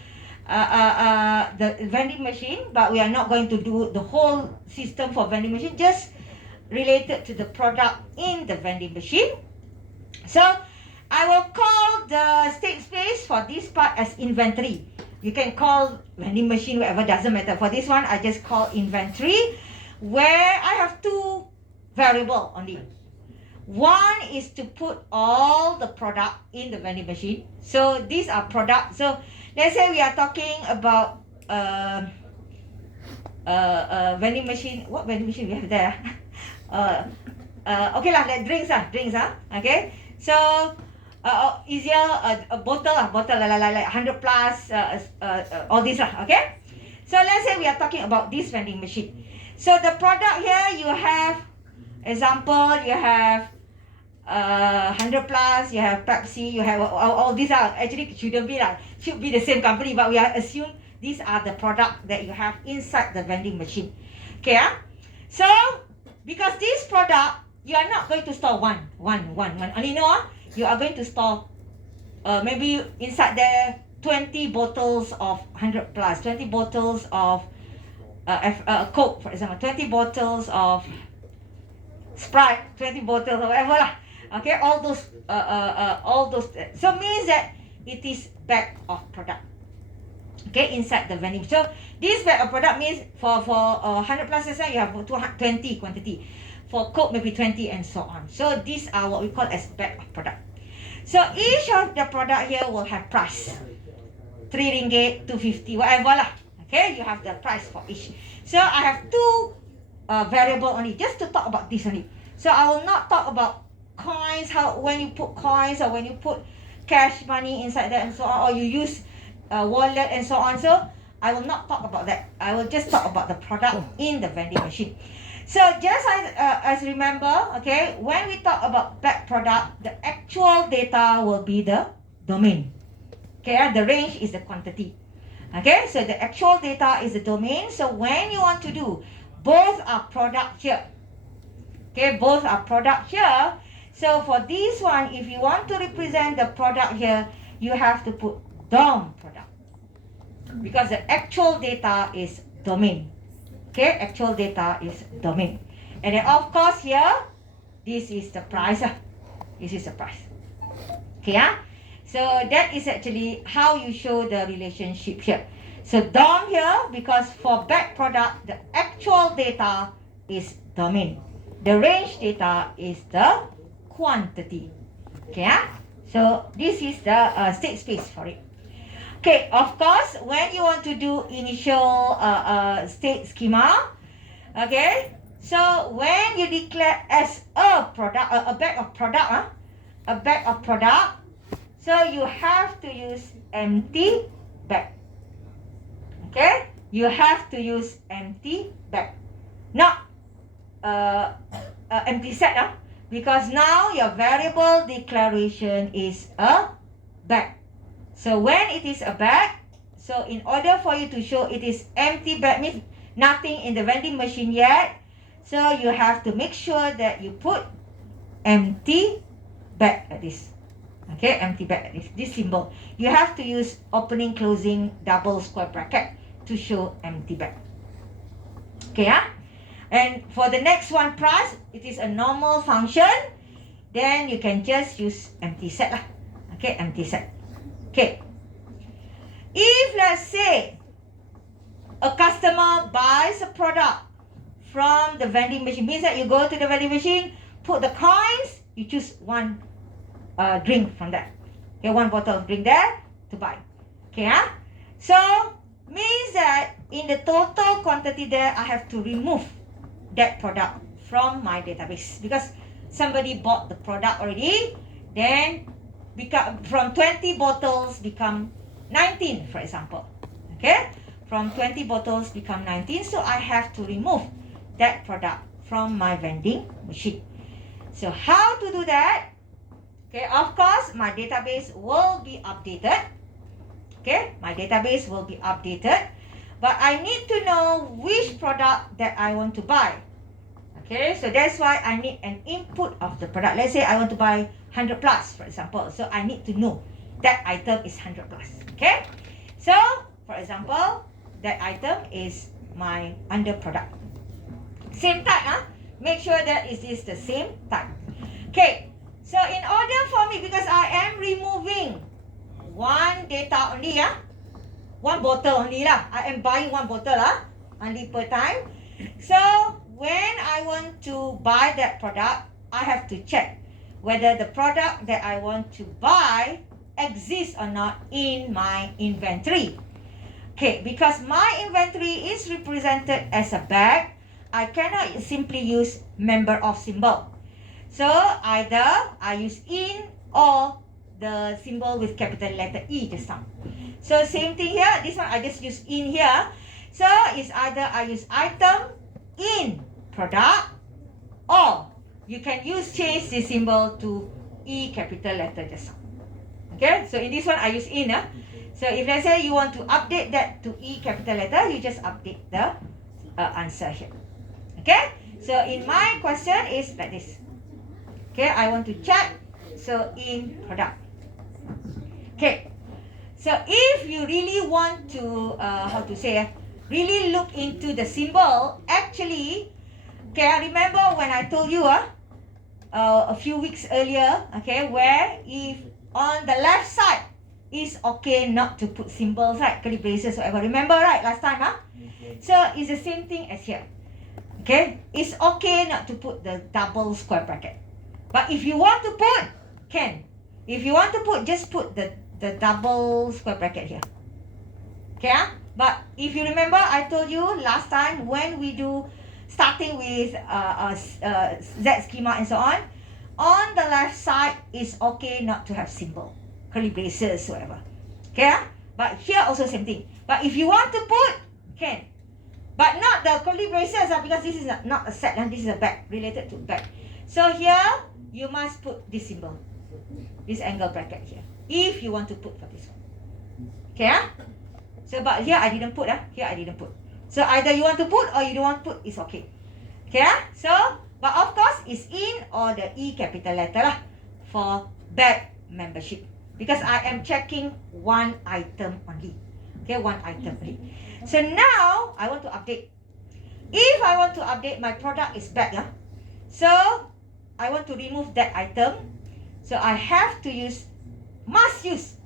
the vending machine, but we are not going to do the whole system for vending machine, just related to the product in the vending machine. So I will call the state space for this part as inventory. You can call vending machine, whatever, doesn't matter. For this one, I just call inventory, where I have two variable only. One is to put all the product in the vending machine. So these are products. So let's say we are talking about vending machine. What vending machine we have there? Okay lah, like drinks. Okay. So easier a bottle like 100 plus all these lah. Okay. So let's say we are talking about this vending machine. So the product here you have, example, you have 100 plus, you have Pepsi, you have all these are actually should be the same company, but we are assume these are the product that you have inside the vending machine. Okay, so because this product you are not going to store one only, no, you are going to store maybe inside there 20 bottles of 100 plus, 20 bottles of Coke, for example, 20 bottles of Sprite, 20 bottles or whatever lah. Okay, all those so means that it is bag of product. Okay, inside the vending. So this bag of product means for 100 plus you have 20 quantity. For Coke maybe 20 and so on. So these are what we call as bag of product. So each of the product here will have price. 3 ringgit, 250, whatever lah. Okay, you have the price for each. So I have two variable only, just to talk about this only. So I will not talk about coins, how when you put coins or when you put cash money inside there and so on, or you use wallet and so on. So I will not talk about that. I will just talk about the product in the vending machine. So just as remember, okay, when we talk about bag product, the actual data will be the domain. Okay, the range is the quantity. Okay, so the actual data is the domain. So when you want to do, both are product here. Okay, both are product here. So for this one, if you want to represent the product here, you have to put DOM product, because the actual data is domain. Okay, actual data is domain. And then of course here, this is the price. This is the price. Okay, so that is actually how you show the relationship here. So DOM here, because for bag product, the actual data is domain. The range data is the quantity. Okay, so this is the state space for it. Okay, of course, when you want to do initial state schema, okay, so when you declare as a product, a bag of product, so you have to use empty bag. Okay, you have to use empty bag, not empty set, because now your variable declaration is a bag. So when it is a bag, so in order for you to show it is empty bag, means nothing in the vending machine yet, so you have to make sure that you put empty bag like this. Okay, empty bag like this symbol. You have to use opening, closing, double square bracket to show empty bag. Okay, and for the next one, price, it is a normal function. Then you can just use empty set lah. Okay, empty set. Okay. If let's say a customer buys a product from the vending machine, means that you go to the vending machine, put the coins, you choose one drink from that. Okay, one bottle of drink there to buy. Okay, so means that in the total quantity there, I have to remove that product from my database because somebody bought the product already. Then from 20 bottles become 19, for example. Okay, from 20 bottles become 19, so I have to remove that product from my vending machine. So how to do that? Okay, of course, my database will be updated. Okay, my database will be updated, but I need to know which product that I want to buy. Okay, so that's why I need an input of the product. Let's say I want to buy 100 plus, for example. So I need to know that item is 100 plus. Okay, so for example, that item is my under product. Same type, make sure that it is the same type. Okay, so in order for me, because I am removing one data only, one bottle only lah. I am buying one bottle only per time. So when I want to buy that product, I have to check whether the product that I want to buy exists or not in my inventory. Okay, because my inventory is represented as a bag, I cannot simply use member of symbol. So either I use in or the symbol with capital letter E just now. So same thing here. This one I just use in here. So it's either I use item in product, or you can change the symbol to E capital letter just now. Okay, so in this one I use in. So if let's say you want to update that to E capital letter, you just update the answer here. Okay, so in my question is like this. Okay, I want to check. So in product. Okay, so if you really want to really look into the symbol, actually, okay, I remember when I told you a few weeks earlier, okay, where if on the left side is okay not to put symbols, right, curly braces, whatever. Remember, right, last time, So it's the same thing as here. Okay, it's okay not to put the double square bracket. But if you want to put, can. If you want to put, just put the double square bracket here. Okay, but if you remember, I told you last time when we do starting with Z schema and so on the left side is okay not to have symbol, curly braces, whatever. Okay, but here also same thing. But if you want to put, can. But not the curly braces because this is not a set and this is a bag, related to bag. So here you must put this symbol, this angle bracket here, if you want to put for this one. Okay, so but here I didn't put, here I didn't put. So either you want to put or you don't want to put, it's okay. Okay, so but of course it's in or the E capital letter for bag membership, because I am checking one item only. Okay, one item only. So now I want to update. If I want to update, my product is bag, so I want to remove that item. So I have to must use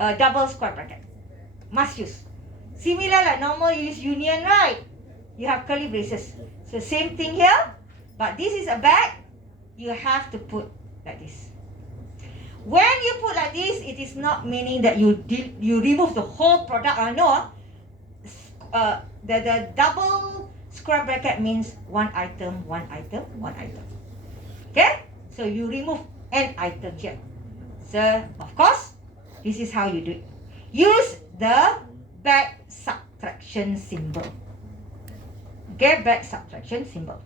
a double square bracket. Must use. Similar like normal you use union, right? You have curly braces. So same thing here, but this is a bag. You have to put like this. When you put like this, it is not meaning that you remove the whole product. No, the double square bracket means one item, one item, one item. Okay, so you remove an item here. So of course, this is how you do it. Use the back subtraction symbol. Okay, back subtraction symbol.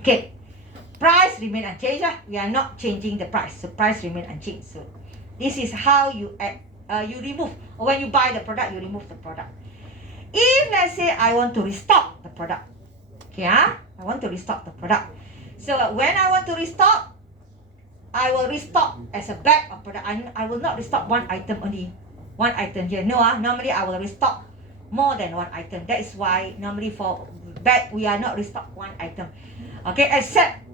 Okay. Price remain unchanged. We are not changing the price. So price remain unchanged. So this is how you add, you remove. Or when you buy the product, you remove the product. If let's say I want to restock the product. Okay, I want to restock the product. So when I want to restock, I will restock as a bag of product. I will not restock one item only. one item here. No, normally I will restock more than one item. That is why normally for bag we are not restock one item. Okay, except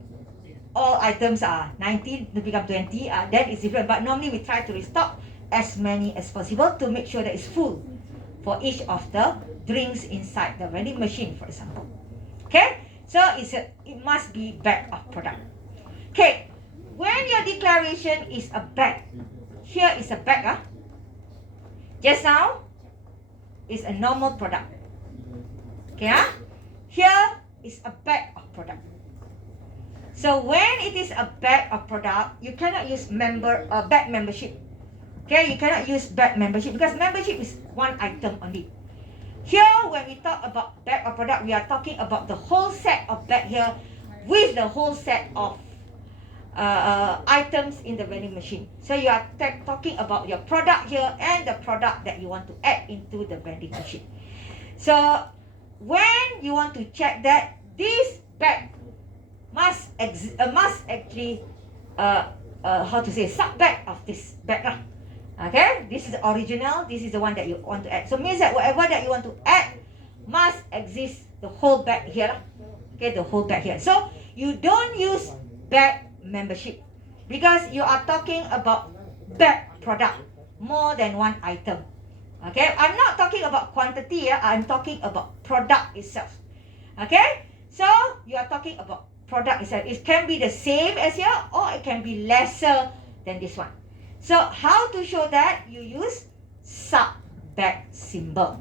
all items are 19 to become 20, then it's different. But normally we try to restock as many as possible to make sure that it's full for each of the drinks inside the vending machine, for example. Okay, so it must be bag of product. Okay, when your declaration is a bag, here is a bag. Just now is a normal product. Okay, here is a bag of product. So when it is a bag of product, you cannot use bag membership. Okay, you cannot use bag membership because membership is one item only. Here, when we talk about bag of product, we are talking about the whole set of bag here with the whole set of items in the vending machine. So you are talking about your product here and the product that you want to add into the vending machine. So when you want to check that this bag must actually sub bag of this bag. Okay, this is the original, this is the one that you want to add. So means that whatever that you want to add must exist the whole bag here. Okay, the whole bag here. So you don't use bag membership because you are talking about bag product, more than one item. Okay, I'm not talking about quantity, I'm talking about product itself. Okay, so you are talking about product itself. It can be the same as here or it can be lesser than this one. So how to show that? You use sub bag symbol.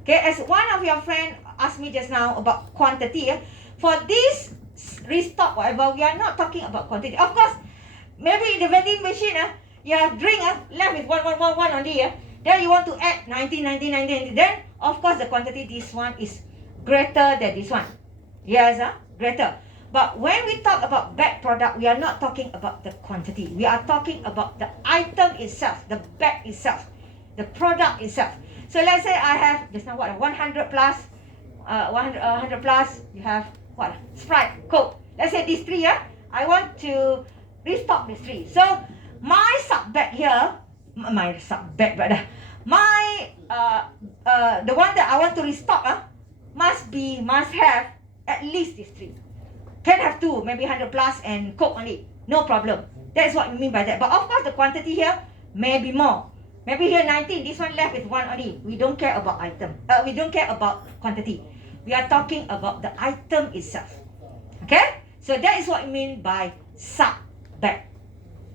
Okay, as one of your friend asked me just now about quantity. For this restock whatever, we are not talking about quantity. Of course, maybe in the vending machine, you have drink left with one only. Then you want to add 19. Then of course the quantity this one is greater than this one. Yes, greater. But when we talk about bag product, we are not talking about the quantity. We are talking about the item itself, the bag itself, the product itself. So let's say I have just now 100 plus, 100 plus. You have what? Sprite, Coke. Let's say these three. I want to restock these three. So my sub bag here, the one that I want to restock must have at least these three. Can have two, maybe 100 plus and Coke only. No problem. That's what we mean by that. But of course, the quantity here may be more. Maybe here 19. This one left with one only. We don't care about item. We don't care about quantity. We are talking about the item itself. Okay? So that is what we mean by sub bag.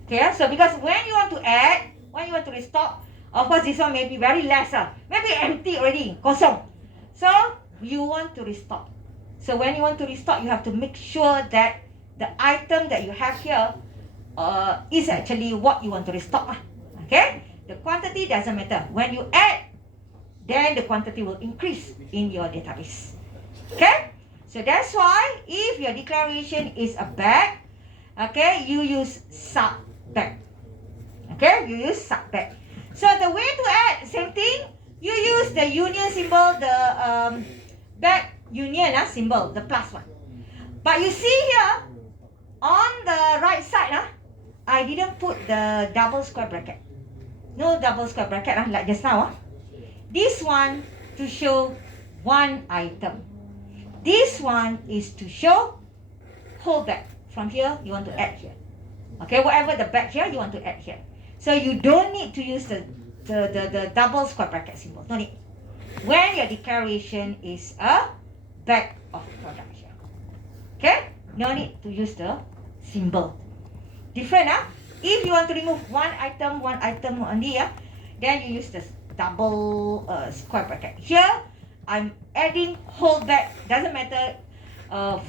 Okay? So because when you want to add, when you want to restock, of course this one may be very less. Maybe empty already. Kosong. So you want to restock. So when you want to restock, you have to make sure that the item that you have here is actually what you want to restock. Okay? The quantity doesn't matter. When you add, then the quantity will increase in your database. Okay? So that's why if your declaration is a bag, okay, you use sub bag. Okay? You use sub bag. So the way to add, same thing. You use the union symbol, the bag union symbol, the plus one. But you see here, on the right side, I didn't put the double square bracket. No double square bracket, like just now. This one to show one item. This one is to show whole bag. From here, you want to add here. Okay, whatever the bag here, you want to add here. So you don't need to use the double square bracket symbol. No need. When your declaration is a bag of product here. Okay? No need to use the symbol. Different, If you want to remove one item only, then you use the double square bracket. Here, I'm adding whole bag. Doesn't matter or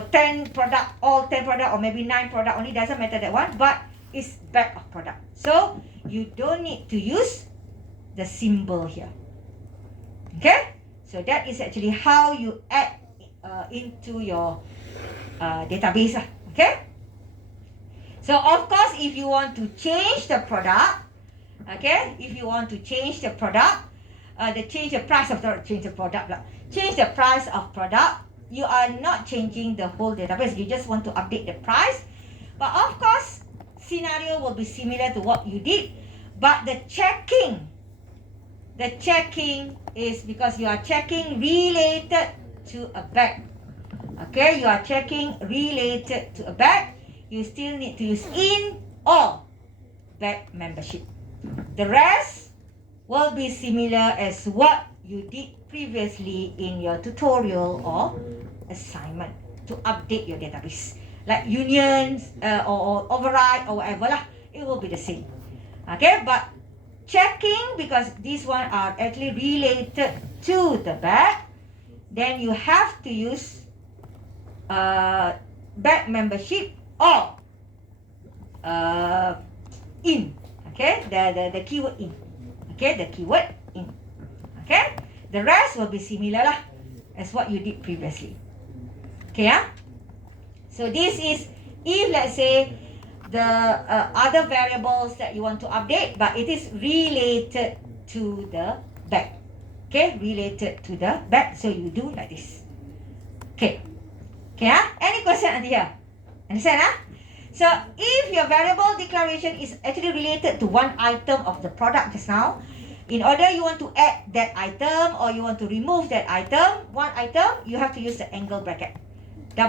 10 product, all 10 product, or maybe 9 product only. Doesn't matter that one, but it's bag of product. So you don't need to use the symbol here. Okay? So that is actually how you add into your database. Okay? So of course, if you want to change the product, okay, if you want to change the product, change the price of product, you are not changing the whole database. You just want to update the price. But of course, scenario will be similar to what you did, but the checking the checking is because you are checking related to a bag. Okay, you are checking related to a bag. You still need to use in or bag membership. The rest will be similar as what you did previously in your tutorial or assignment to update your database. Like unions or override or whatever lah, it will be the same. Okay, but checking, because these one are actually related to the bag, then you have to use bag membership or in. Okay, the keyword in. Okay, the keyword in. Okay, the rest will be similar lah as what you did previously. Okay, so this is if let's say the other variables that you want to update, but it is related to the bag. Okay, related to the bag, so you do like this. Okay, any question until here? Understand? So if your variable declaration is actually related to one item of the product just now, in order you want to add that item or you want to remove that item, one item, you have to use the angle bracket. The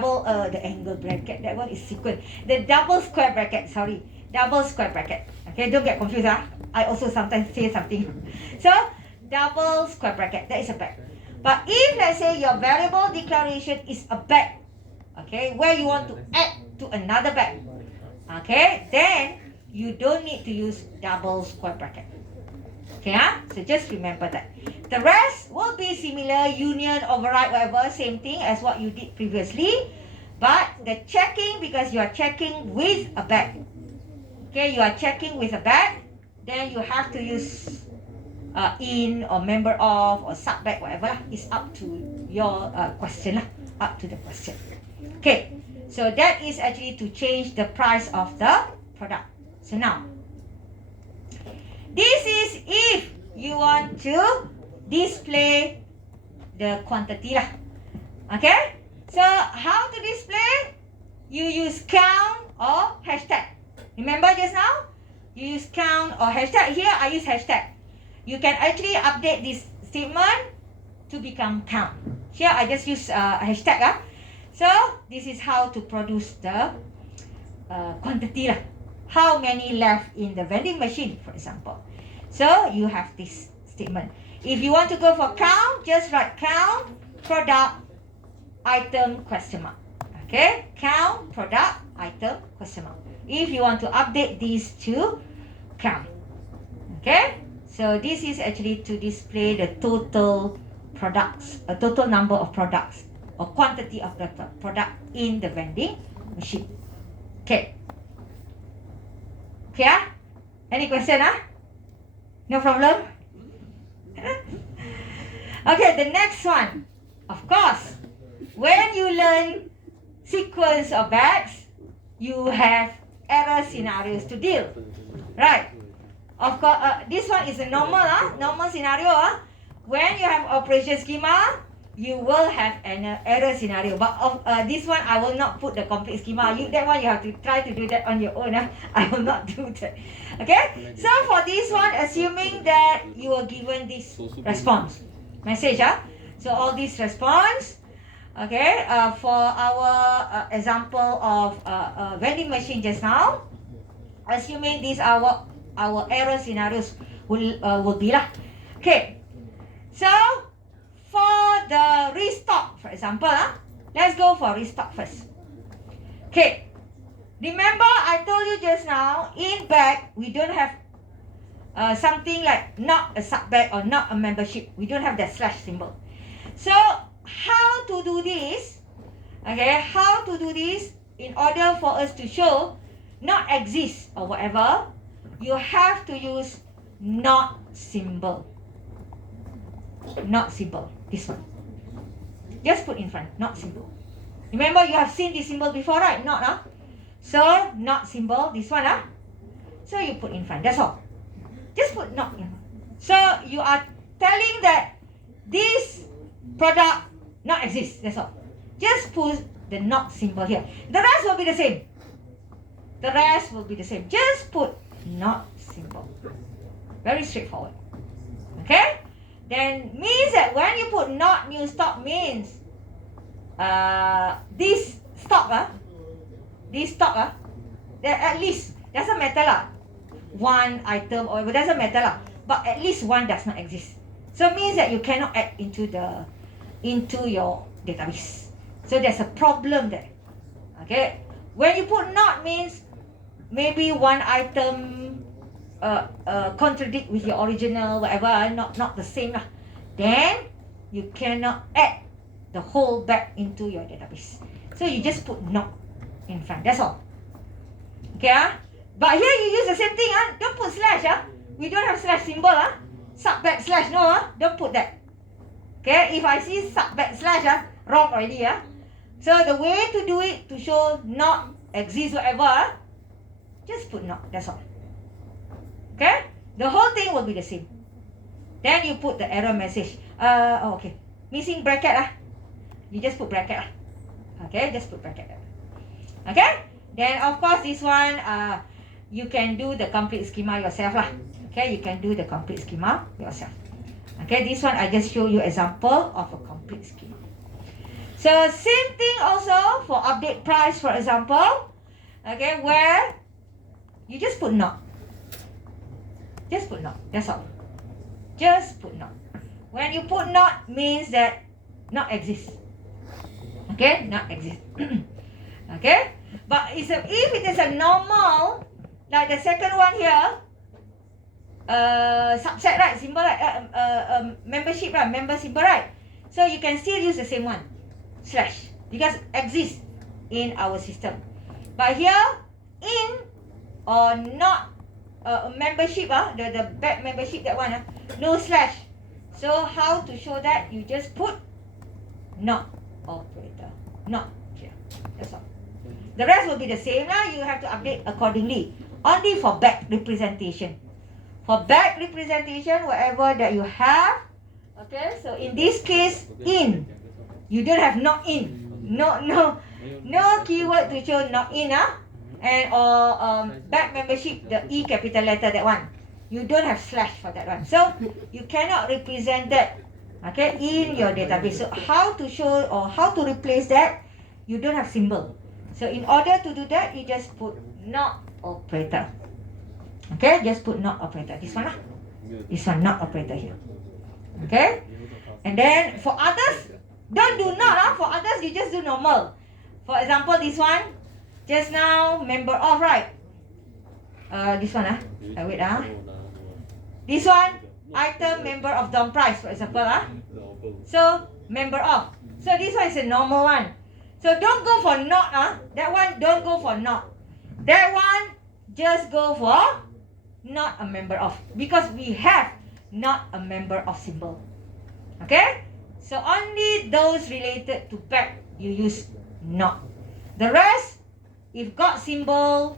angle bracket, that one is sequence. The double square bracket, double square bracket. Okay, don't get confused. I also sometimes say something. So, double square bracket, that is a bag. But if let's say your variable declaration is a bag, okay, where you want to add to another bag, okay, then you don't need to use double square bracket. Okay, so just remember that. The rest will be similar, union, override, whatever, same thing as what you did previously. But the checking, because you are checking with a bag. Okay, you are checking with a bag, then you have to use in or member of or sub bag, whatever lah. It's up to your question lah, up to the question. Okay, so that is actually to change the price of the product. So now, this is if you want to display the quantity lah. Okay, so how to display? You use count or hashtag. Remember just now? You use count or hashtag. Here I use hashtag. You can actually update this statement to become count. Here I just use hashtag. So this is how to produce the quantity lah. How many left in the vending machine, for example. So you have this statement. If you want to go for count, just write count, product, item, question mark. Okay, count, product, item, question mark. If you want to update these to count. Okay, so this is actually to display the total products, a total number of products or quantity of the product in the vending machine. Okay. Okay, any question? No problem? Okay, the next one. Of course, when you learn sequence of bags, you have error scenarios to deal. Right? Of course, this one is a normal scenario. When you have operation schema, you will have an error scenario. But this one, I will not put the complete schema. That one, you have to try to do that on your own. I will not do that. Okay? So for this one, assuming that you are given this response message. So all this response, okay, for our example of vending machine just now, assuming these are our error scenarios will be lah. Okay. So for the restock, for example, let's go for restock first. Okay, remember I told you just now, in bag, we don't have something like not a sub bag or not a membership. We don't have that slash symbol. So how to do this? Okay, how to do this in order for us to show not exist or whatever, you have to use not symbol. Not symbol, this one. Just put in front, not symbol. Remember, you have seen this symbol before, right? Not, So, not symbol, this one, So, you put in front, that's all. Just put not in front. So, you are telling that this product not exist, that's all. Just put the not symbol here. The rest will be the same. The rest will be the same. Just put not symbol. Very straightforward. Okay? then means that when you put not new stock means this stock that at least doesn't matter lah, one item or it doesn't matter lah, but at least one does not exist. So it means that you cannot add into your database. So there's a problem there. Okay, when you put not means maybe one item contradict with your original whatever, not the same lah, then you cannot add the whole back into your database. So you just put not in front, that's all. Okay, but here you use the same thing, don't put slash. We don't have slash symbol, sub backslash, no, don't put that. Okay, if I see sub backslash, wrong already. So the way to do it, to show not exist whatever, just put not, that's all. Okay, the whole thing will be the same. Then you put the error message. Okay, missing bracket, you just put bracket. Okay, just put bracket. Okay, then of course this one, you can do the complete schema yourself lah. Okay, you can do the complete schema yourself. Okay, this one I just show you example of a complete schema. So same thing also for update price, for example. Okay, where you just put not. Just put not, that's all. Just put not. When you put not means that not exist. Okay, not exist. Okay, but if it is a normal, like the second one here, subset, right, symbol, right, membership, right, member symbol, right, so you can still use the same one, slash, because exists in our system. But here, in or not membership, the back membership, that one, no slash. So how to show that? You just put not operator, not here, that's all. The rest will be the same lah. You have to update accordingly. Only for back representation. For back representation, whatever that you have, okay. So in this case, in, you don't have not in. No keyword to show not in, and or back membership, the E capital letter, that one. You don't have slash for that one. So you cannot represent that, okay, in your database. So how to show or how to replace that? You don't have symbol. So in order to do that, you just put not operator. Okay, just put not operator. This one, this one, not operator here. Okay, and then for others, don't do not. For others, you just do normal. For example, this one, just now member of, right? This one, wait, this one, item member of DOM price, for example, so member of. So this one is a normal one. So don't go for not, that one don't go for not. That one just go for not a member of, because we have not a member of symbol. Okay? So only those related to back you use not. The rest, if got symbol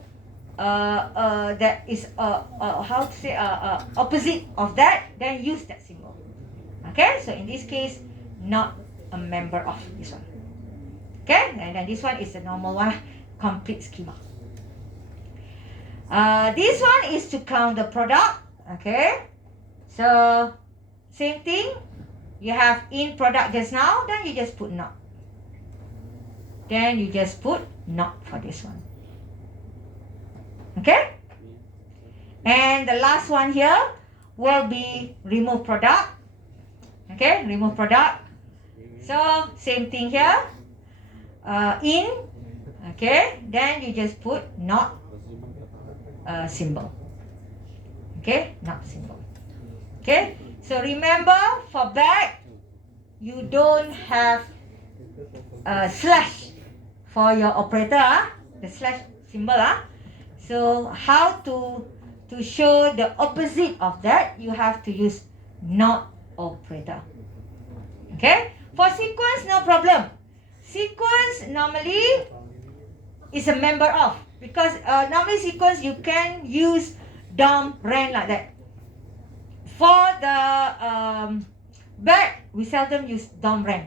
that is how to say opposite of that, then use that symbol. Okay? So in this case, not a member of this one. Okay, and then this one is the normal one, complete schema. This one is to count the product. Okay, so same thing. You have in product just now, then you just put not. Then you just put not for this one. Okay, and the last one here will be remove product. Okay, remove product. So same thing here. In, okay, then you just put not symbol. Okay, not symbol. Okay, so remember for back, you don't have slash for your operator, the slash symbol. So how to show the opposite of that, you have to use not operator. Okay, for sequence, no problem. Sequence normally is a member of, because normally sequence you can use DOM ren like that. For the back, we seldom use DOM ren.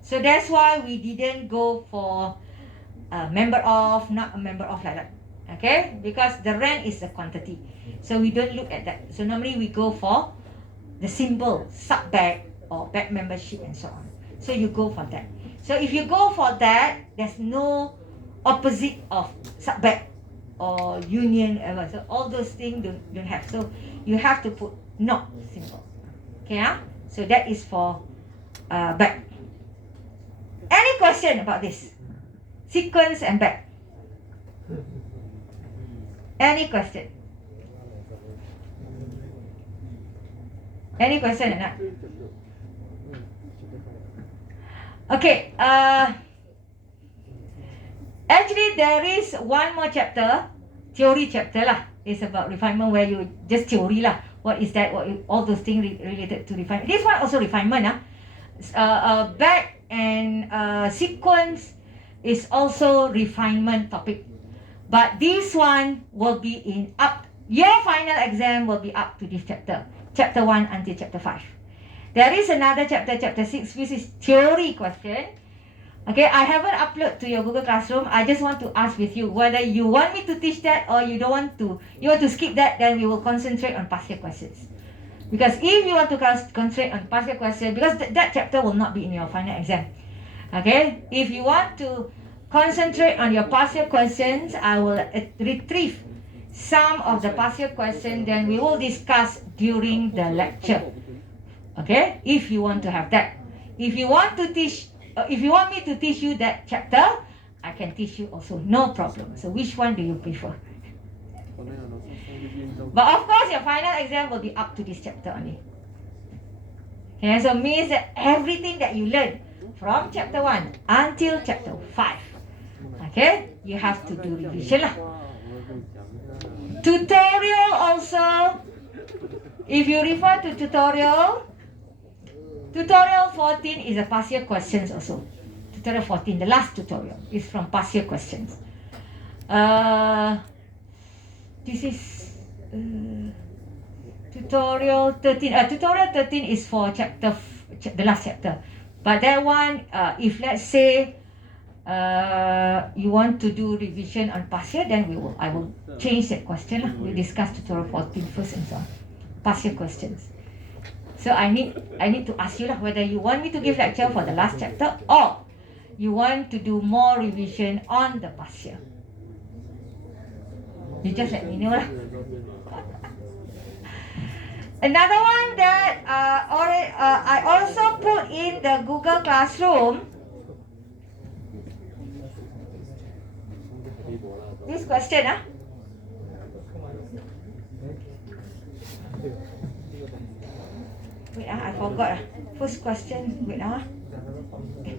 So that's why we didn't go for a member of, not a member of like that. Okay, because the ren is the quantity. So we don't look at that. So normally we go for the symbol sub back or back membership and so on. So you go for that. So if you go for that, there's no opposite of sub back or union ever. So all those things don't have. So you have to put not symbol. Okay, so that is for back. Any question about this? Sequence and back. Any question? Any question or not? Okay, actually there is one more chapter, theory chapter lah. It's about refinement where you just theory lah. What is that? All those things related to refinement. This one also refinement. Back and sequence is also refinement topic. But this one will be in up. Your final exam will be up to this chapter. Chapter 1 until chapter 5. There is another chapter, chapter 6, which is theory question. Okay, I haven't uploaded to your Google Classroom. I just want to ask with you whether you want me to teach that or you don't want to. You want to skip that, then we will concentrate on past year questions. Because if you want to concentrate on past year questions, because that chapter will not be in your final exam. Okay, if you want to concentrate on your past year questions, I will retrieve some of the past year questions, then we will discuss during the lecture. Okay, if you want to have that. If you want to teach, if you want me to teach you that chapter, I can teach you also, no problem. So which one do you prefer? But of course, your final exam will be up to this chapter only. Okay, so means that everything that you learn from chapter 1 until chapter 5, okay, you have to do revision lah. Tutorial also, if you refer to tutorial 14 is a past year questions also. Tutorial 14, the last tutorial, is from past year questions. This is tutorial 13. Tutorial 13 is for the last chapter. But that one, if let's say you want to do revision on past year, then I will change that question lah. We discuss tutorial 14 first and so on. Past year questions. So I need to ask you lah whether you want me to give lecture for the last chapter or you want to do more revision on the past year. You just let me know lah. Another one that I also put in the Google Classroom. This question, wait, I forgot. First question, wait, okay,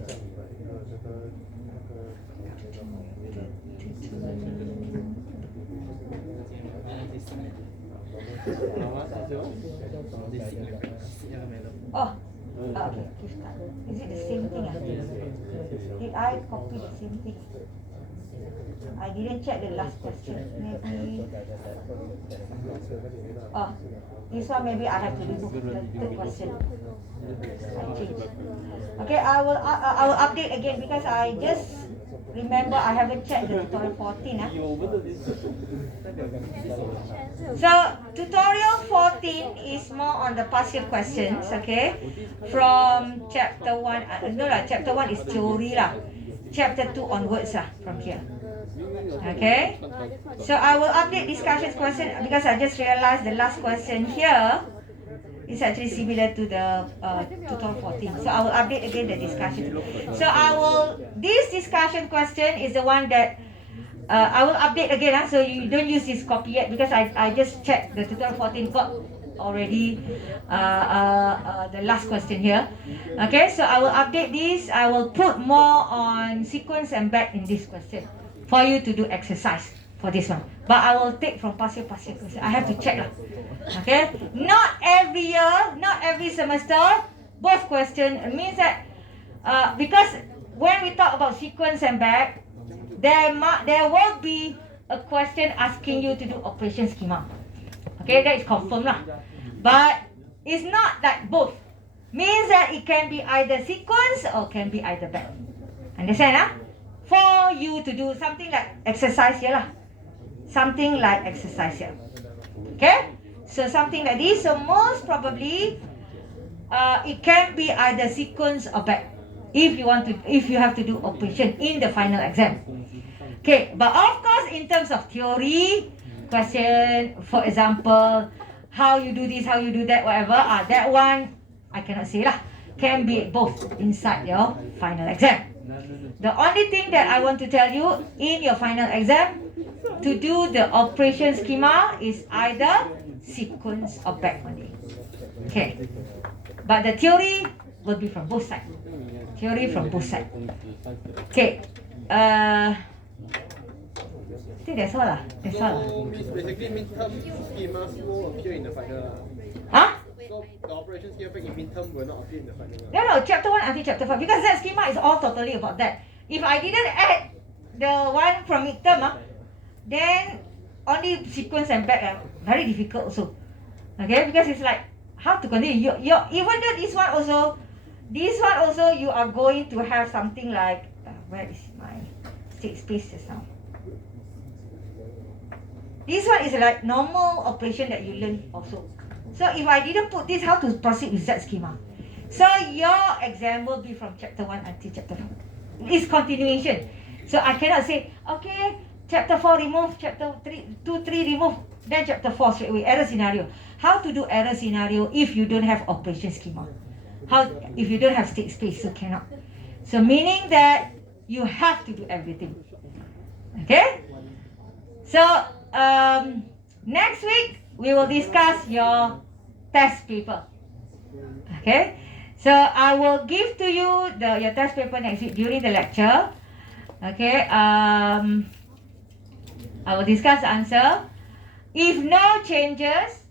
is it the same thing? Did I copy the same thing? I didn't check the last question. Maybe. This one maybe I have to remove the third question. I change. Okay, I will update again because I just remember I haven't checked the tutorial 14. So tutorial 14 is more on the past year questions. Okay, from chapter 1. Chapter 1 is theory lah. Chapter 2 onwards from here. Okay, so I will update discussion question because I just realized the last question here is actually similar to the tutorial 14. So I will update again the discussion. So this discussion question is the one that I will update again. So you don't use this copy yet because I just checked the tutorial 14 got already the last question here. Okay, so I will update this. I will put more on sequence and back in this question for you to do exercise for this one. But I will take from past year question. I have to check lah. Okay, not every year, not every semester, both question. It means that because when we talk about sequence and back, there will be a question asking you to do operation schema. Okay, that is confirmed lah. But it's not like both. Means that it can be either sequence or can be either back. Understand? For you to do something like exercise here lah. Something like exercise here. Okay? So something like this. So most probably it can be either sequence or back if you have to do operation in the final exam. Okay, but of course in terms of theory question, for example, how you do this, how you do that, whatever, that one I cannot say lah. Can be both inside your final exam. The only thing that I want to tell you in your final exam, to do the operation schema is either sequence or back only. Okay, but the theory will be from both sides. Theory from both sides. Okay, I think that's all lah. That's all. So basically midterm schemas will appear in the final. Huh? So the operation schema back in midterm will not appear in the final. No, chapter 1 until chapter 5, because that schema is all totally about that. If I didn't add the one from midterm, then only sequence and back are very difficult also. Okay, because it's like how to continue. Even though this one also you are going to have something like where is my state space just now? This one is like normal operation that you learn also. So if I didn't put this, how to proceed with that schema? So your exam will be from chapter 1 until chapter 4. It's continuation. So I cannot say, okay, chapter 4 remove, chapter 2, 3 remove, then chapter 4 straight away, error scenario. How to do error scenario if you don't have operation schema? How if you don't have state space, so cannot. So meaning that you have to do everything. Okay? So next week we will discuss your test paper. Okay? So I will give to you your test paper next week during the lecture. Okay? I will discuss the answer. If no changes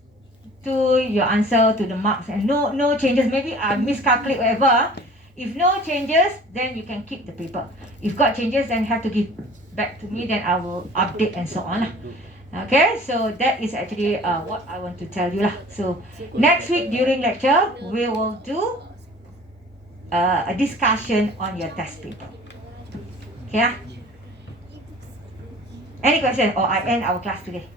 to your answer, to the marks, and no changes, maybe I miscalculate whatever. If no changes, then you can keep the paper. If got changes, then have to give back to me, then I will update and so on. Okay, so that is actually what I want to tell you lah. So next week during lecture, we will do a discussion on your test paper. Okay? Any question, or I end our class today?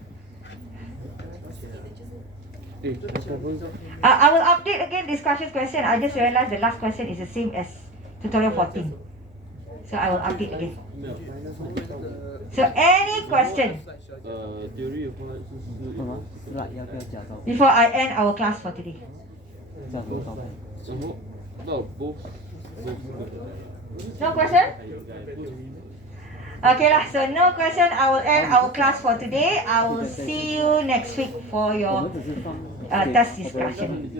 I will update again discussion question. I just realized the last question is the same as tutorial 14. So I will update again. So any question? Before I end our class for today. No question? Okay lah, so no question. I will end our class for today. I will see you next week for your test discussion.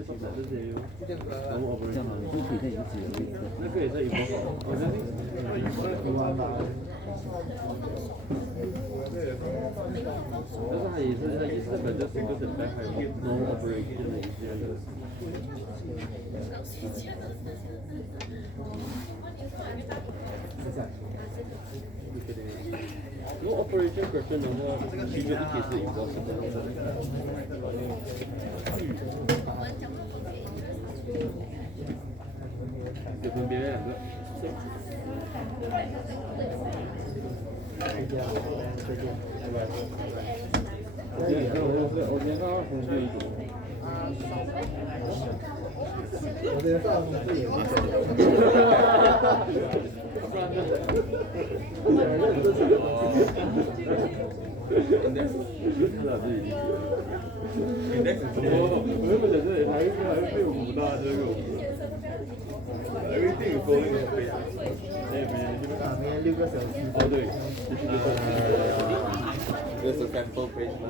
No operation question 的话，其中一题是 impossible。有分别两个。我先看到红色一组。我先上红色一Everything is going okay. 明天6个小时。哦对，这是 sample page 啦。